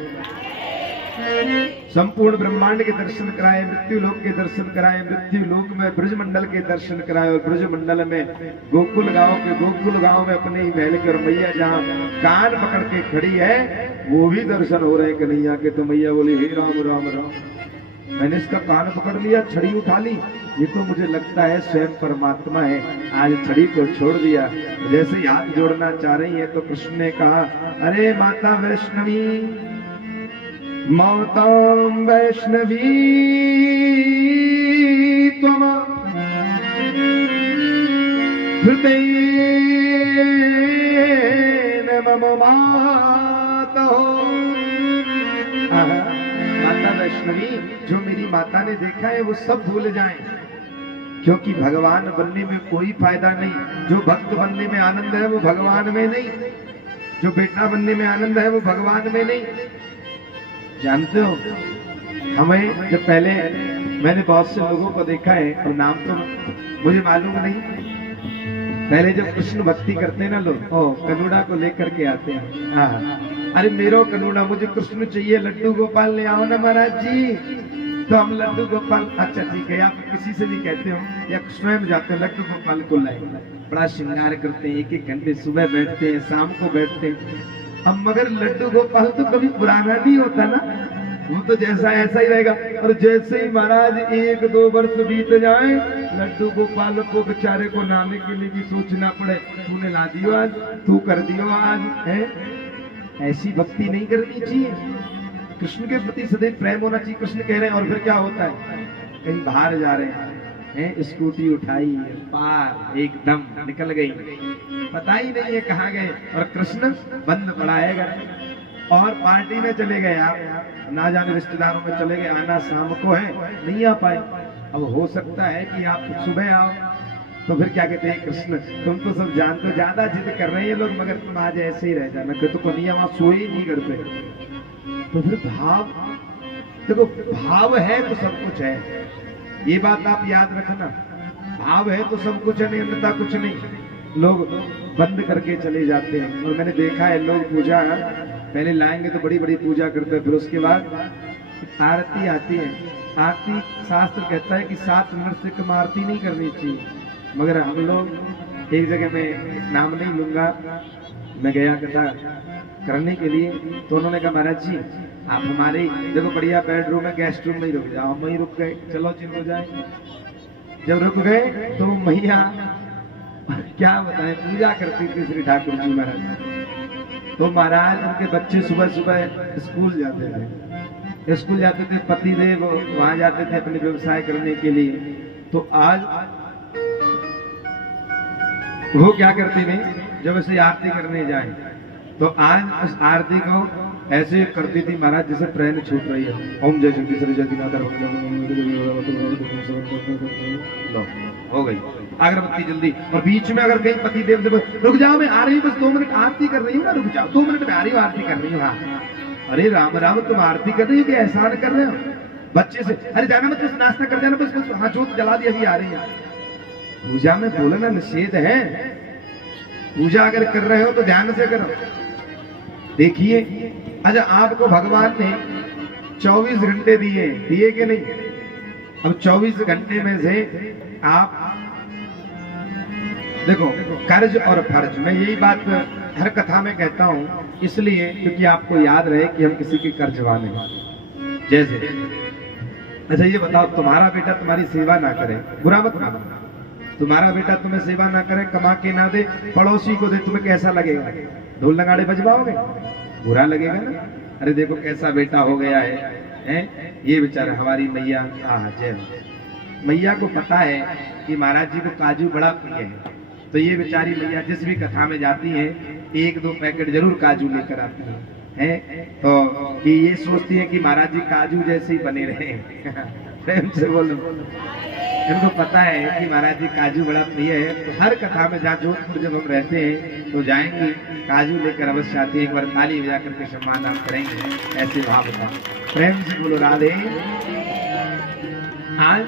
संपूर्ण ब्रह्मांड के दर्शन कराए, मृत्यु लोक के दर्शन कराए, मृत्यु लोक में ब्रजमंडल के दर्शन कराए, और ब्रजमंडल में गोकुल गांव में अपने ही महल के, और मैया जहाँ कान पकड़ के खड़ी है वो भी दर्शन हो रहे कन्हैया के। तो मैया बोली हे राम राम राम, मैंने इसका कान पकड़ लिया, छड़ी उठा ली, ये तो मुझे लगता है स्वयं परमात्मा है। आज छड़ी को छोड़ दिया, जैसे ही हाथ जोड़ना चाह रही है तो कृष्ण ने कहा, अरे माता वैष्णवी, माता वैष्णवी त्वम हृदयेन मम मातः। माता वैष्णवी वैष्णवी, जो मेरी माता ने देखा है वो सब भूल जाएं, क्योंकि भगवान बनने में कोई फायदा नहीं। जो भक्त बनने में आनंद है वो भगवान में नहीं, जो बेटा बनने में आनंद है वो भगवान में नहीं। जानते हो, हमें जब पहले मैंने बहुत से लोगों को देखा है, और नाम तो मुझे मालूम नहीं, पहले जब कृष्ण भक्ति करते हैं ना लोग, कनुड़ा को लेकर के आते हैं, हाँ, अरे मेरो कनुड़ा, मुझे कृष्ण चाहिए, लड्डू गोपाल ले आओ ना महाराज जी। तो हम लड्डू गोपाल, अच्छा ठीक है, आप किसी से भी कहते हो या स्वयं जाते हैं लड्डू गोपाल को लाए, बड़ा श्रृंगार करते हैं, 1-1 घंटे सुबह बैठते हैं, शाम को बैठते हैं। अब मगर लड्डू गोपाल तो कभी पुराना नहीं होता ना, वो तो जैसा ऐसा ही रहेगा। और जैसे ही महाराज 1-2 वर्ष बीत जाए, लड्डू गोपाल को बेचारे को लाने के लिए भी सोचना पड़े, तूने ला दियो आज, तू कर दियो आज, है। ऐसी भक्ति नहीं करनी चाहिए। कृष्ण के प्रति सदैव प्रेम होना चाहिए। कृष्ण कह रहे हैं, और फिर क्या होता है, कहीं बाहर जा रहे हैं, स्कूटी उठाई, पार एकदम निकल गई, पता ही नहीं है कहाँ गए, और कृष्ण बंद पड़ा है घर, और पार्टी में चले गए आप, ना जाने रिश्तेदारों में चले गए, आना शाम को है, नहीं आ पाए। अब हो सकता है कि आप सुबह आओ, तो फिर क्या कहते हैं, कृष्ण तुम तो सब जानते हो, ज्यादा जिद कर रहे हैं लोग, मगर तुम आज ऐसे ही रह जाना, तो कन्हैया वहां सोए ही नहीं घर पे। तो फिर भाव, देखो भाव है तो सब कुछ है, ये बात आप याद रखना। भाव है तो सब कुछ है, नहीं अन्यथा कुछ नहीं। लोग बंद करके चले जाते हैं, और मैंने देखा है लोग पूजा पहले लाएंगे तो बड़ी बड़ी पूजा करते हैं, फिर उसके बाद आरती आती है। आरती शास्त्र कहता है कि 7 मिनट से कम आरती नहीं करनी चाहिए, मगर हम लोग एक जगह में, नाम नहीं लूंगा, मैं गया कथा करने के लिए, तो उन्होंने कहा महाराज जी आप हमारे देखो बढ़िया बेडरूम है, गेस्ट रूम में ही रुक जाओ। हम वहीं रुक गए, चलो चिल हो जाए। जब रुक गए तो मैया क्या बताएं पूजा करती थी श्री ठाकुर जी महाराज। तो महाराज उनके बच्चे सुबह सुबह स्कूल जाते थे, पति देव वहां जाते थे अपने व्यवसाय करने के लिए। तो आज वो क्या करते नहीं, जब ऐसे आरती करने जाए तो आज उस आरती को ऐसे करती थी महाराज जैसे ट्रेन छूट रही है। ओम जय जगदीश हरि जय, हो गई अगरबत्ती जल्दी। और बीच में अगर कहीं पति देव से रुक जाओ, मैं आ रही हूँ, बस 2 मिनट आरती कर रही हूँ ना, रुक जाओ 2 मिनट में आ रही हूँ, आरती कर रही हूँ। हाँ, अरे राम राम, तुम आरती कर रही हो कि एहसान कर रहे हो? बच्चे से अरे जाना मत, बस नाश्ता कर जाना, बस हाँ जोत जला दी, अभी आ रही है। पूजा में बोलना निषेध है। पूजा अगर कर रहे हो तो ध्यान से करो। देखिए, अच्छा आपको भगवान ने 24 घंटे दिए कि नहीं? अब 24 घंटे में से आप देखो, कर्ज और फर्ज, मैं यही बात हर कथा में कहता हूं, इसलिए क्योंकि आपको याद रहे कि हम किसी के कर्जवान हैं। जैसे अच्छा ये बताओ, तुम्हारा बेटा तुम्हारी सेवा ना करे, बुरा मत मानो। तुम्हारा बेटा तुम्हें सेवा ना करे, कमा के ना दे, पड़ोसी को दे, तुम्हें कैसा लगेगा? ढोल नगाड़े बजवाओगे? बुरा लगेगा ना। अरे देखो कैसा बेटा हो गया है? ये बेचारा हमारी मैया, जय मैया को पता है कि महाराज जी को काजू बड़ा प्रिय है, तो ये बेचारी मैया जिस भी कथा में जाती है 1-2 पैकेट जरूर काजू लेकर आती है, तो कि ये सोचती है कि महाराज जी काजू जैसे ही बने रहे। प्रेम से बोलो। इनको पता है कि महाराज जी काजू बड़ा प्रिय है, तो हर कथा में जहाँ जोधपुर जब हम रहते हैं तो जाएंगे, काजू लेकर अवश्य आती है। एक बार ताली बजा करके सम्मान आप करेंगे, ऐसे भाव होता। प्रेम से बोलो राधे। आज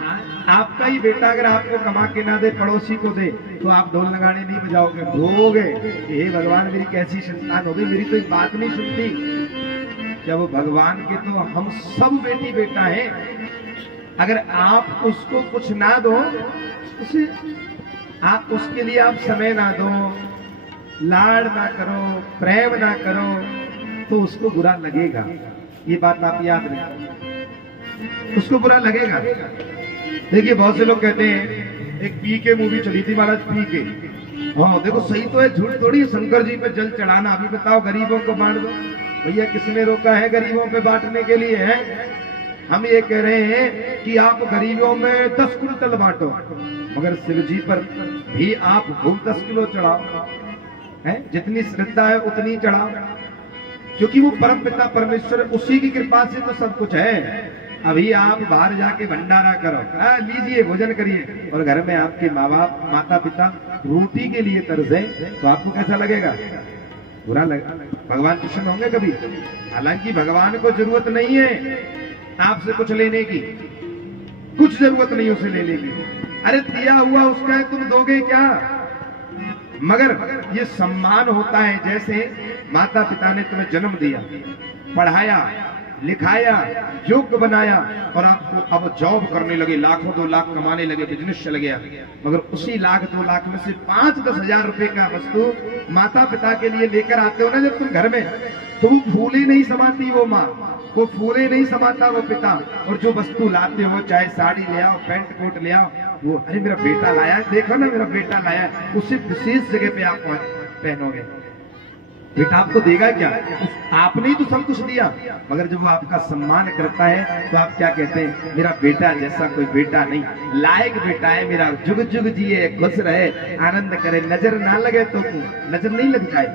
आपका ही बेटा अगर आपको कमा के ना दे, पड़ोसी को दे, तो आप ढोल नगाड़े नहीं बजाओगे, रोओगे, हे भगवान मेरी कैसी संतान हो गई, मेरी तो एक बात नहीं सुनती। जब भगवान के तो हम सब बेटी बेटा हैं, अगर आप उसको कुछ ना दो, उसे आप उसके लिए आप समय ना दो, लाड ना करो, प्रेम ना करो, तो उसको बुरा लगेगा। ये बात आप याद रखें, उसको बुरा लगेगा। देखिए बहुत से लोग कहते हैं, एक पी के मूवी चली थी महाराज, पी के, हाँ देखो सही तो है, झूठ थोड़ी। शंकर जी पे जल चढ़ाना, अभी बताओ गरीबों को बांट दो। भैया किसने रोका है गरीबों पे बांटने के लिए? है हम ये कह रहे हैं कि आप गरीबों में 10 कुंतल बांटो, मगर शिव जी पर भी आप खूब 10 किलो चढ़ाओ, है जितनी श्रद्धा है उतनी चढ़ाओ, क्योंकि वो परम पिता परमेश्वर, उसी की कृपा से तो सब कुछ है। अभी आप बाहर जाके भंडारा करो, लीजिए भोजन करिए, और घर में आपके माँ बाप माता पिता रोटी के लिए तरसे, तो आपको कैसा लगेगा? बुरा लगेगा। भगवान प्रसन्न होंगे कभी? हालांकि भगवान को जरूरत नहीं है आपसे कुछ लेने की, कुछ जरूरत नहीं उसे लेने की। अरे दिया हुआ उसका है, तुम दोगे क्या? मगर ये सम्मान होता है, जैसे माता पिता ने तुम्हें जन्म दिया, पढ़ाया लिखाया, योग्य बनाया, और आपको अब जॉब करने लगे, लाखों 2 लाख कमाने लगे, बिजनेस चल गया, मगर उसी 1,00,000 2 लाख में से 5-10 हजार रुपए का वस्तु माता पिता के लिए लेकर आते हो ना जब तुम घर में, तो वो फूले नहीं समाती वो माँ, वो फूले नहीं समाता वो पिता, और जो वस्तु लाते हो, चाहे साड़ी ले आओ, पैंट कोट ले आओ, वो अरे मेरा बेटा लाया है, देखो ना मेरा बेटा लाया है, उसे विशेष जगह पे आप पहनोगे। बेटा आपको देगा क्या? आपने ही तो सब कुछ दिया, मगर जब वो आपका सम्मान करता है तो आप क्या कहते हैं? मेरा बेटा जैसा कोई बेटा नहीं, लायक बेटा है मेरा, जुग जुग जिए, खुश रहे, आनंद करे, नजर ना लगे तो नजर नहीं लग जाए।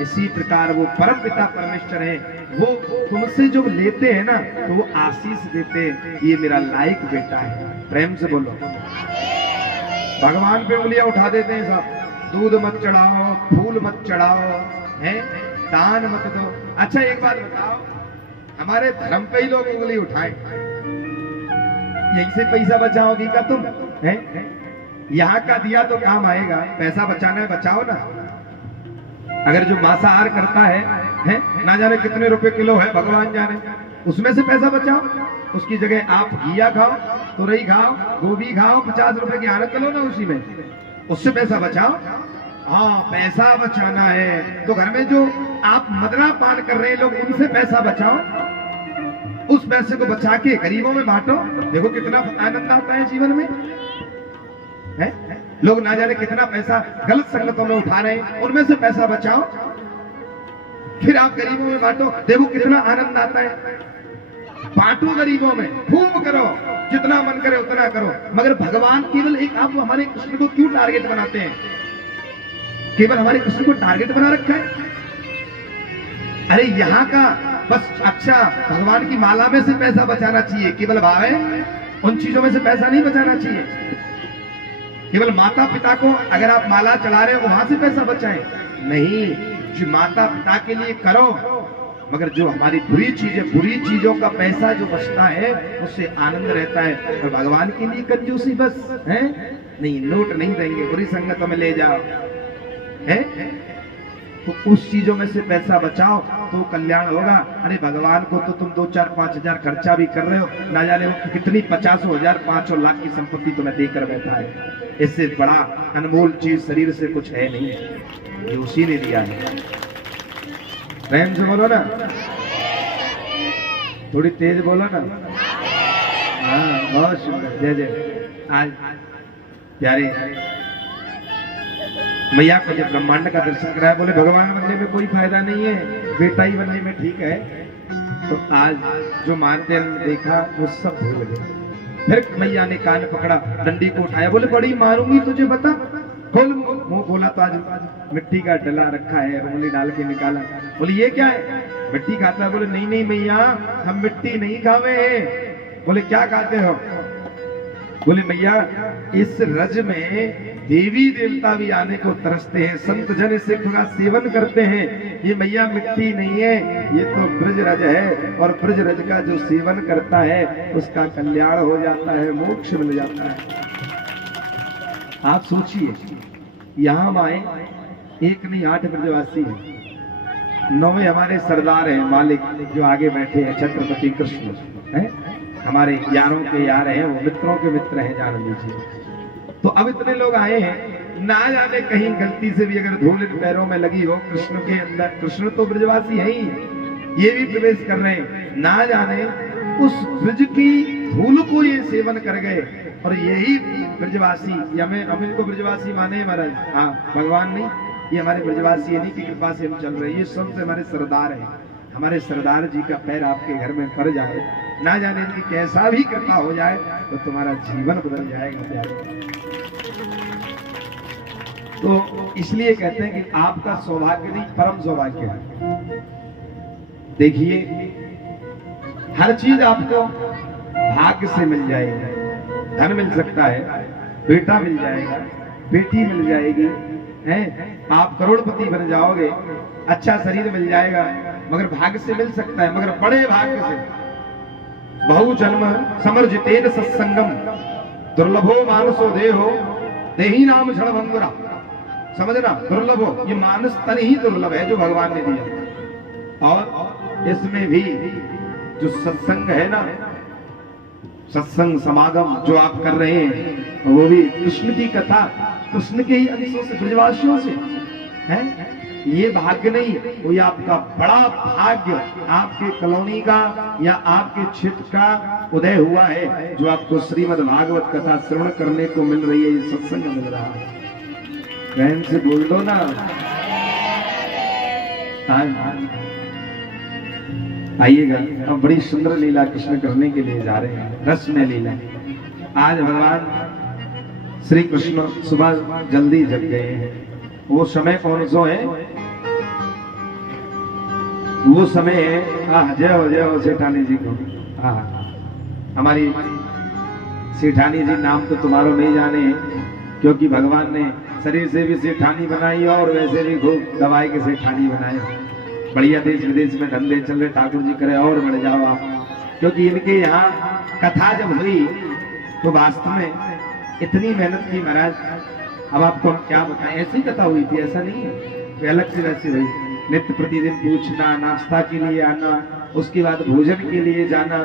इसी प्रकार वो परम पिता परमेश्वर है, वो तुमसे जो लेते हैं ना तो वो आशीष देते हैं, ये मेरा लायक बेटा है। प्रेम से बोलो। भगवान पे उंगलियां उठा देते हैं सब, दूध मत चढ़ाओ, फूल मत चढ़ाओ, हैं, दान मत दो। अच्छा एक बात बताओ, हमारे धर्म पे ही लोग उंगली उठाए, यहीं से पैसा बचाओगी क्या तुम? हैं? यहाँ का दिया तो काम आएगा, पैसा बचाना है बचाओ ना। अगर जो मांसाहार करता है, ना जाने कितने रुपए किलो है भगवान जाने, उसमें से पैसा बचाओ, उसकी जगह आप घिया खाओ, तुरई खाओ, गोभी खाओ, 50 रुपए की आनंद लो ना उसी में, उससे पैसा बचाओ। हाँ पैसा बचाना है तो घर में जो आप मदरा पान कर रहे हैं लोग, उनसे पैसा बचाओ, उस पैसे को बचा के गरीबों में बांटो, देखो कितना आनंद आता है जीवन में। है? लोग ना जाने कितना पैसा गलत संगतों में उठा रहे हैं, उनमें से पैसा बचाओ, फिर आप गरीबों में बांटो, देखो कितना आनंद आता है। बांटो गरीबों में, खूब करो, जितना मन करे उतना करो। मगर भगवान केवल एक, आप हमारे कृष्ण को क्यों टारगेट बनाते हैं? केवल हमारे कृष्ण को टारगेट बना रखा है? अरे यहाँ का बस, अच्छा भगवान की माला में से पैसा बचाना चाहिए, केवल भाव है, उन चीजों में से पैसा नहीं बचाना चाहिए। केवल माता पिता को अगर आप माला चला रहे हो वहां से पैसा बचाएं, नहीं, जो माता पिता के लिए करो, मगर जो हमारी बुरी चीजें, बुरी चीजों का पैसा जो बचता है उससे आनंद रहता है। और भगवान के लिए कंजूसी बस है नहीं, नोट नहीं देंगे, बुरी संगतों में ले जाओ, है तो उस चीजों में से पैसा बचाओ तो कल्याण होगा। अरे भगवान को तो तुम 2-4-5 हजार खर्चा भी कर रहे हो, ना जाने कितनी 50,000 5 लाख की संपत्ति तुम्हें देकर बैठा है। इससे बड़ा अनमोल चीज शरीर से कुछ है नहीं, ये उसी ने दिया है। प्रेम से बोलो ना, थोड़ी तेज बोलो ना। हाँ बहुत सुंदर, जय जय। आज प्यारे मैया को जब ब्रह्मांड का दर्शन कराया, बोले भगवान बनने में कोई फायदा नहीं है, बेटा ही बनने में ठीक है। तो आज जो मानते देखा वो सब भूल गए। फिर मैया ने कान पकड़ा, डंडी को उठाया, बोले बड़ी मारूंगी तुझे, बता, खोल मुंह खोला तो आज मिट्टी का डला रखा है, उंगली डाल के निकाला। बोले ये क्या है? मिट्टी खाता है। बोले नहीं नहीं मैया, हम मिट्टी नहीं खावे। बोले क्या खाते हो? बोले मैया इस रज में देवी देवता भी आने को तरसते हैं, संत जन इससे थोड़ा सेवन करते हैं, ये मैया मिट्टी नहीं है, ये तो ब्रज रज है, और ब्रज रज का जो सेवन करता है उसका कल्याण हो जाता है, मोक्ष मिल जाता है। आप सोचिए, यहाँ हम आए, एक नहीं 8 ब्रजवासी हैं, 9वें हमारे सरदार हैं, मालिक जो आगे बैठे हैं, छत्रपति कृष्ण है, हमारे यारों के यार हैं, वो मित्रों के मित्र हैं, जान लीजिए। तो अब इतने लोग आए हैं, ना जाने कहीं गलती से भी अगर धूल इन पैरों में लगी हो कृष्ण के अंदर, कृष्ण तो ब्रजवासी है ही, ये भी प्रवेश कर रहे हैं, ना जाने उस ब्रज की धूल को ये सेवन कर गए, और यही ब्रजवासी, हम इनको ब्रजवासी माने महाराज, हाँ भगवान नहीं, ये हमारे ब्रजवासी है, नहीं की कृपा से हम चल रहे हैं, ये सबसे हमारे सरदार हैं। हमारे सरदार जी का पैर आपके घर में पड़ जाए, ना जाने इनकी कैसा भी कृपा हो जाए तो तुम्हारा जीवन बदल जाएगा प्यारे। तो इसलिए कहते हैं कि आपका सौभाग्य नहीं, परम सौभाग्य है। देखिए हर चीज आपको भाग्य से मिल जाएगा। धन मिल सकता है, बेटा मिल जाएगा, बेटी मिल जाएगी, हैं आप करोड़पति बन जाओगे, अच्छा शरीर मिल जाएगा, मगर भाग्य से मिल सकता है, मगर बड़े भाग्य से। बहु जन्म समर्जितेन सत्संगम दुर्लभो मानसो देहो देही नाम क्षण भंगुरा। समझना, दुर्लभो, ये मानस तन ही दुर्लभ है जो भगवान ने दिया। और इसमें भी जो सत्संग है ना, सत्संग समागम जो आप कर रहे हैं, वो भी कृष्ण की कथा, कृष्ण के ही अंशों से, ब्रजवासियों से है। ये भाग्य नहीं, वो आपका बड़ा भाग्य आपके कॉलोनी का या आपके क्षेत्र का उदय हुआ है, जो आपको श्रीमद् भागवत कथा श्रवण करने को मिल रही है, ये सत्संग मिल रहा है। बहन से बोल दो ना। आइएगा, हम बड़ी सुंदर लीला कृष्ण करने के लिए जा रहे हैं, रस में लीला। आज भगवान श्री कृष्ण सुबह जल्दी जग गए हैं। वो समय कौन सो है? वो समय है, जय हो सेठानी जी को। हमारी सेठानी जी नाम तो तुम्हारो नहीं जाने हैं, क्योंकि भगवान ने शरीर से भी सेठानी बनाई और वैसे भी खूब दवाई के सेठानी बनाए। बढ़िया देश विदेश में धंधे चल रहे, ठाकुर जी करे और बढ़ जाओ आप। क्योंकि इनके यहाँ कथा जब हुई तो वास्तव में इतनी मेहनत की महाराज, अब आपको हम क्या बताएं। ऐसी कथा हुई थी, ऐसा नहीं है अलग से वैसी हुई। नित्य प्रतिदिन पूछना, नाश्ता के लिए आना, उसके बाद भोजन के लिए जाना,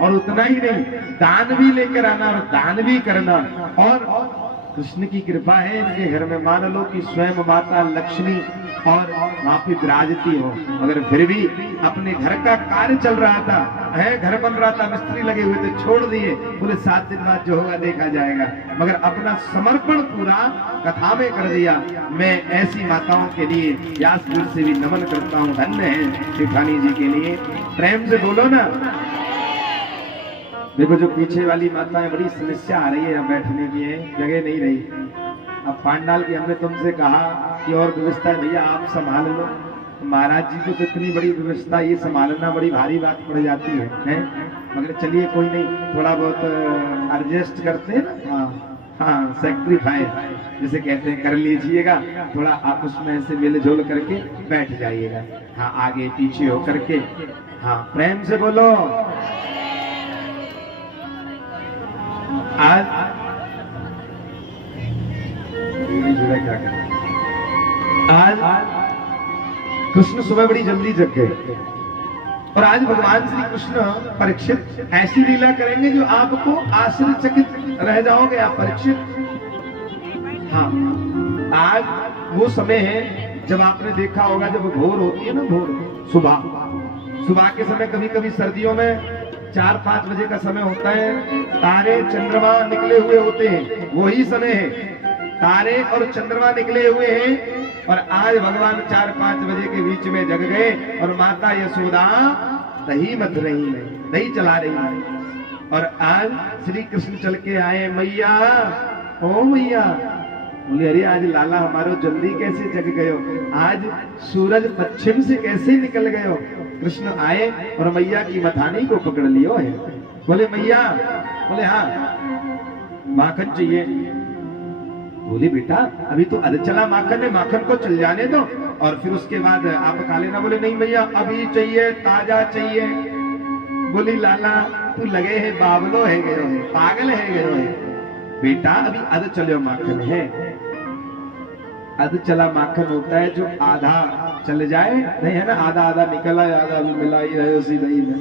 और उतना ही नहीं, दान भी लेकर आना और दान भी करना। और कृष्ण की कृपा है इनके घर में, मान लो कि स्वयं माता लक्ष्मी और वहां पे विराजती हो, मगर फिर भी अपने घर का कार्य चल रहा था, है घर बन रहा था, मिस्त्री लगे हुए थे, छोड़ दिए, बोले 7 दिन बाद जो होगा देखा जाएगा, मगर अपना समर्पण पूरा कथा में कर दिया। मैं ऐसी माताओं के लिए व्यासपीठ से भी नमन करता हूँ, धन्य है सेठानी जी के लिए। प्रेम से बोलो ना। देखो जो पीछे वाली माताएं, बड़ी समस्या आ रही है, यहाँ बैठने की है, जगह नहीं रही। अब पांडाल की हमने तुमसे कहा कि और व्यवस्था है भैया आप संभाल लो, महाराज जी को तो इतनी बड़ी व्यवस्था, ये संभालना बड़ी भारी बात पड़ जाती है? मगर चलिए कोई नहीं, थोड़ा बहुत एडजस्ट करते हैं, हाँ सेक्रीफाइस जिसे कहते हैं, कर लीजिएगा। थोड़ा आप उसमें से मिलझोल करके बैठ जाइएगा, हाँ आगे पीछे हो करके, हाँ प्रेम से बोलो। आज क्या करें, आज कृष्ण सुबह बड़ी जल्दी जग गए, और आज भगवान श्री कृष्ण परीक्षित ऐसी लीला करेंगे जो आपको आश्चर्यचकित रह जाओगे आप परीक्षित। हाँ, आज वो समय है जब आपने देखा होगा, जब भोर होती है ना, भोर सुबह के समय, कभी कभी सर्दियों में 4-5 बजे का समय होता है, तारे चंद्रमा निकले हुए होते हैं, वही समय है, तारे और चंद्रमा निकले हुए हैं। और आज भगवान 4-5 बजे के बीच में जग गए, और माता यशोदा दही मथ रही है, दही चला रही है। और आज श्री कृष्ण चल के आए, मैया ओ मैया, बोले अरे आज लाला हमारो जल्दी कैसे जग गयो, आज सूरज पश्चिम से कैसे निकल गयो। कृष्ण आए और मैया की मथानी को पकड़ लियो है। बोले मैया, बोले हाँ माखन चाहिए। बोली बेटा अभी तो अध चला माखन है, माखन को चल जाने दो और फिर उसके बाद आप खा लेना। बोले नहीं भैया अभी चाहिए, ताजा चाहिए। बोली लाला तू लगे है बावलो है गयो है, पागल है गयो है। बेटा अभी अध चलो माखन है, अध चला माखन होता है जो आधा चल जाए, नहीं है ना, आधा आधा निकला आधा अभी मिला ही रहे उसी दही में।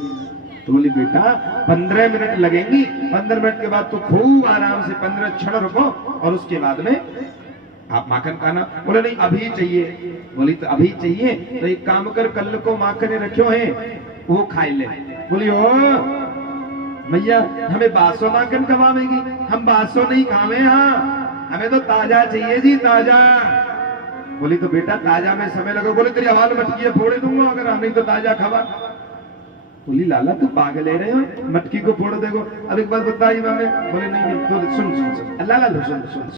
तो बोली बेटा 15 मिनट लगेंगी, 15 मिनट के बाद तो खूब आराम से 15 क्षण रुको और उसके बाद में आप माखन खाना। बोले नहीं अभी चाहिए। बोली तो अभी चाहिए तो एक काम कर, कल को माखन रखो है वो खाई ले। बोली ओ भैया हमें बासो माखन खवावेगी, हम बासो नहीं खावे, हाँ हमें तो ताजा चाहिए जी, ताजा। बोली तो बेटा ताजा में समय लगो। बोले तेरी हवाल मटकी फोड़े दूंगा अगर हम नहीं तो ताजा खवा। बोली लाला तू पागल ले रहे हो, मटकी को फोड़ देगो। अब एक बात बताइए हमें। बोले नहीं नहीं तो सुन सुन सुन, लाला सुन सुन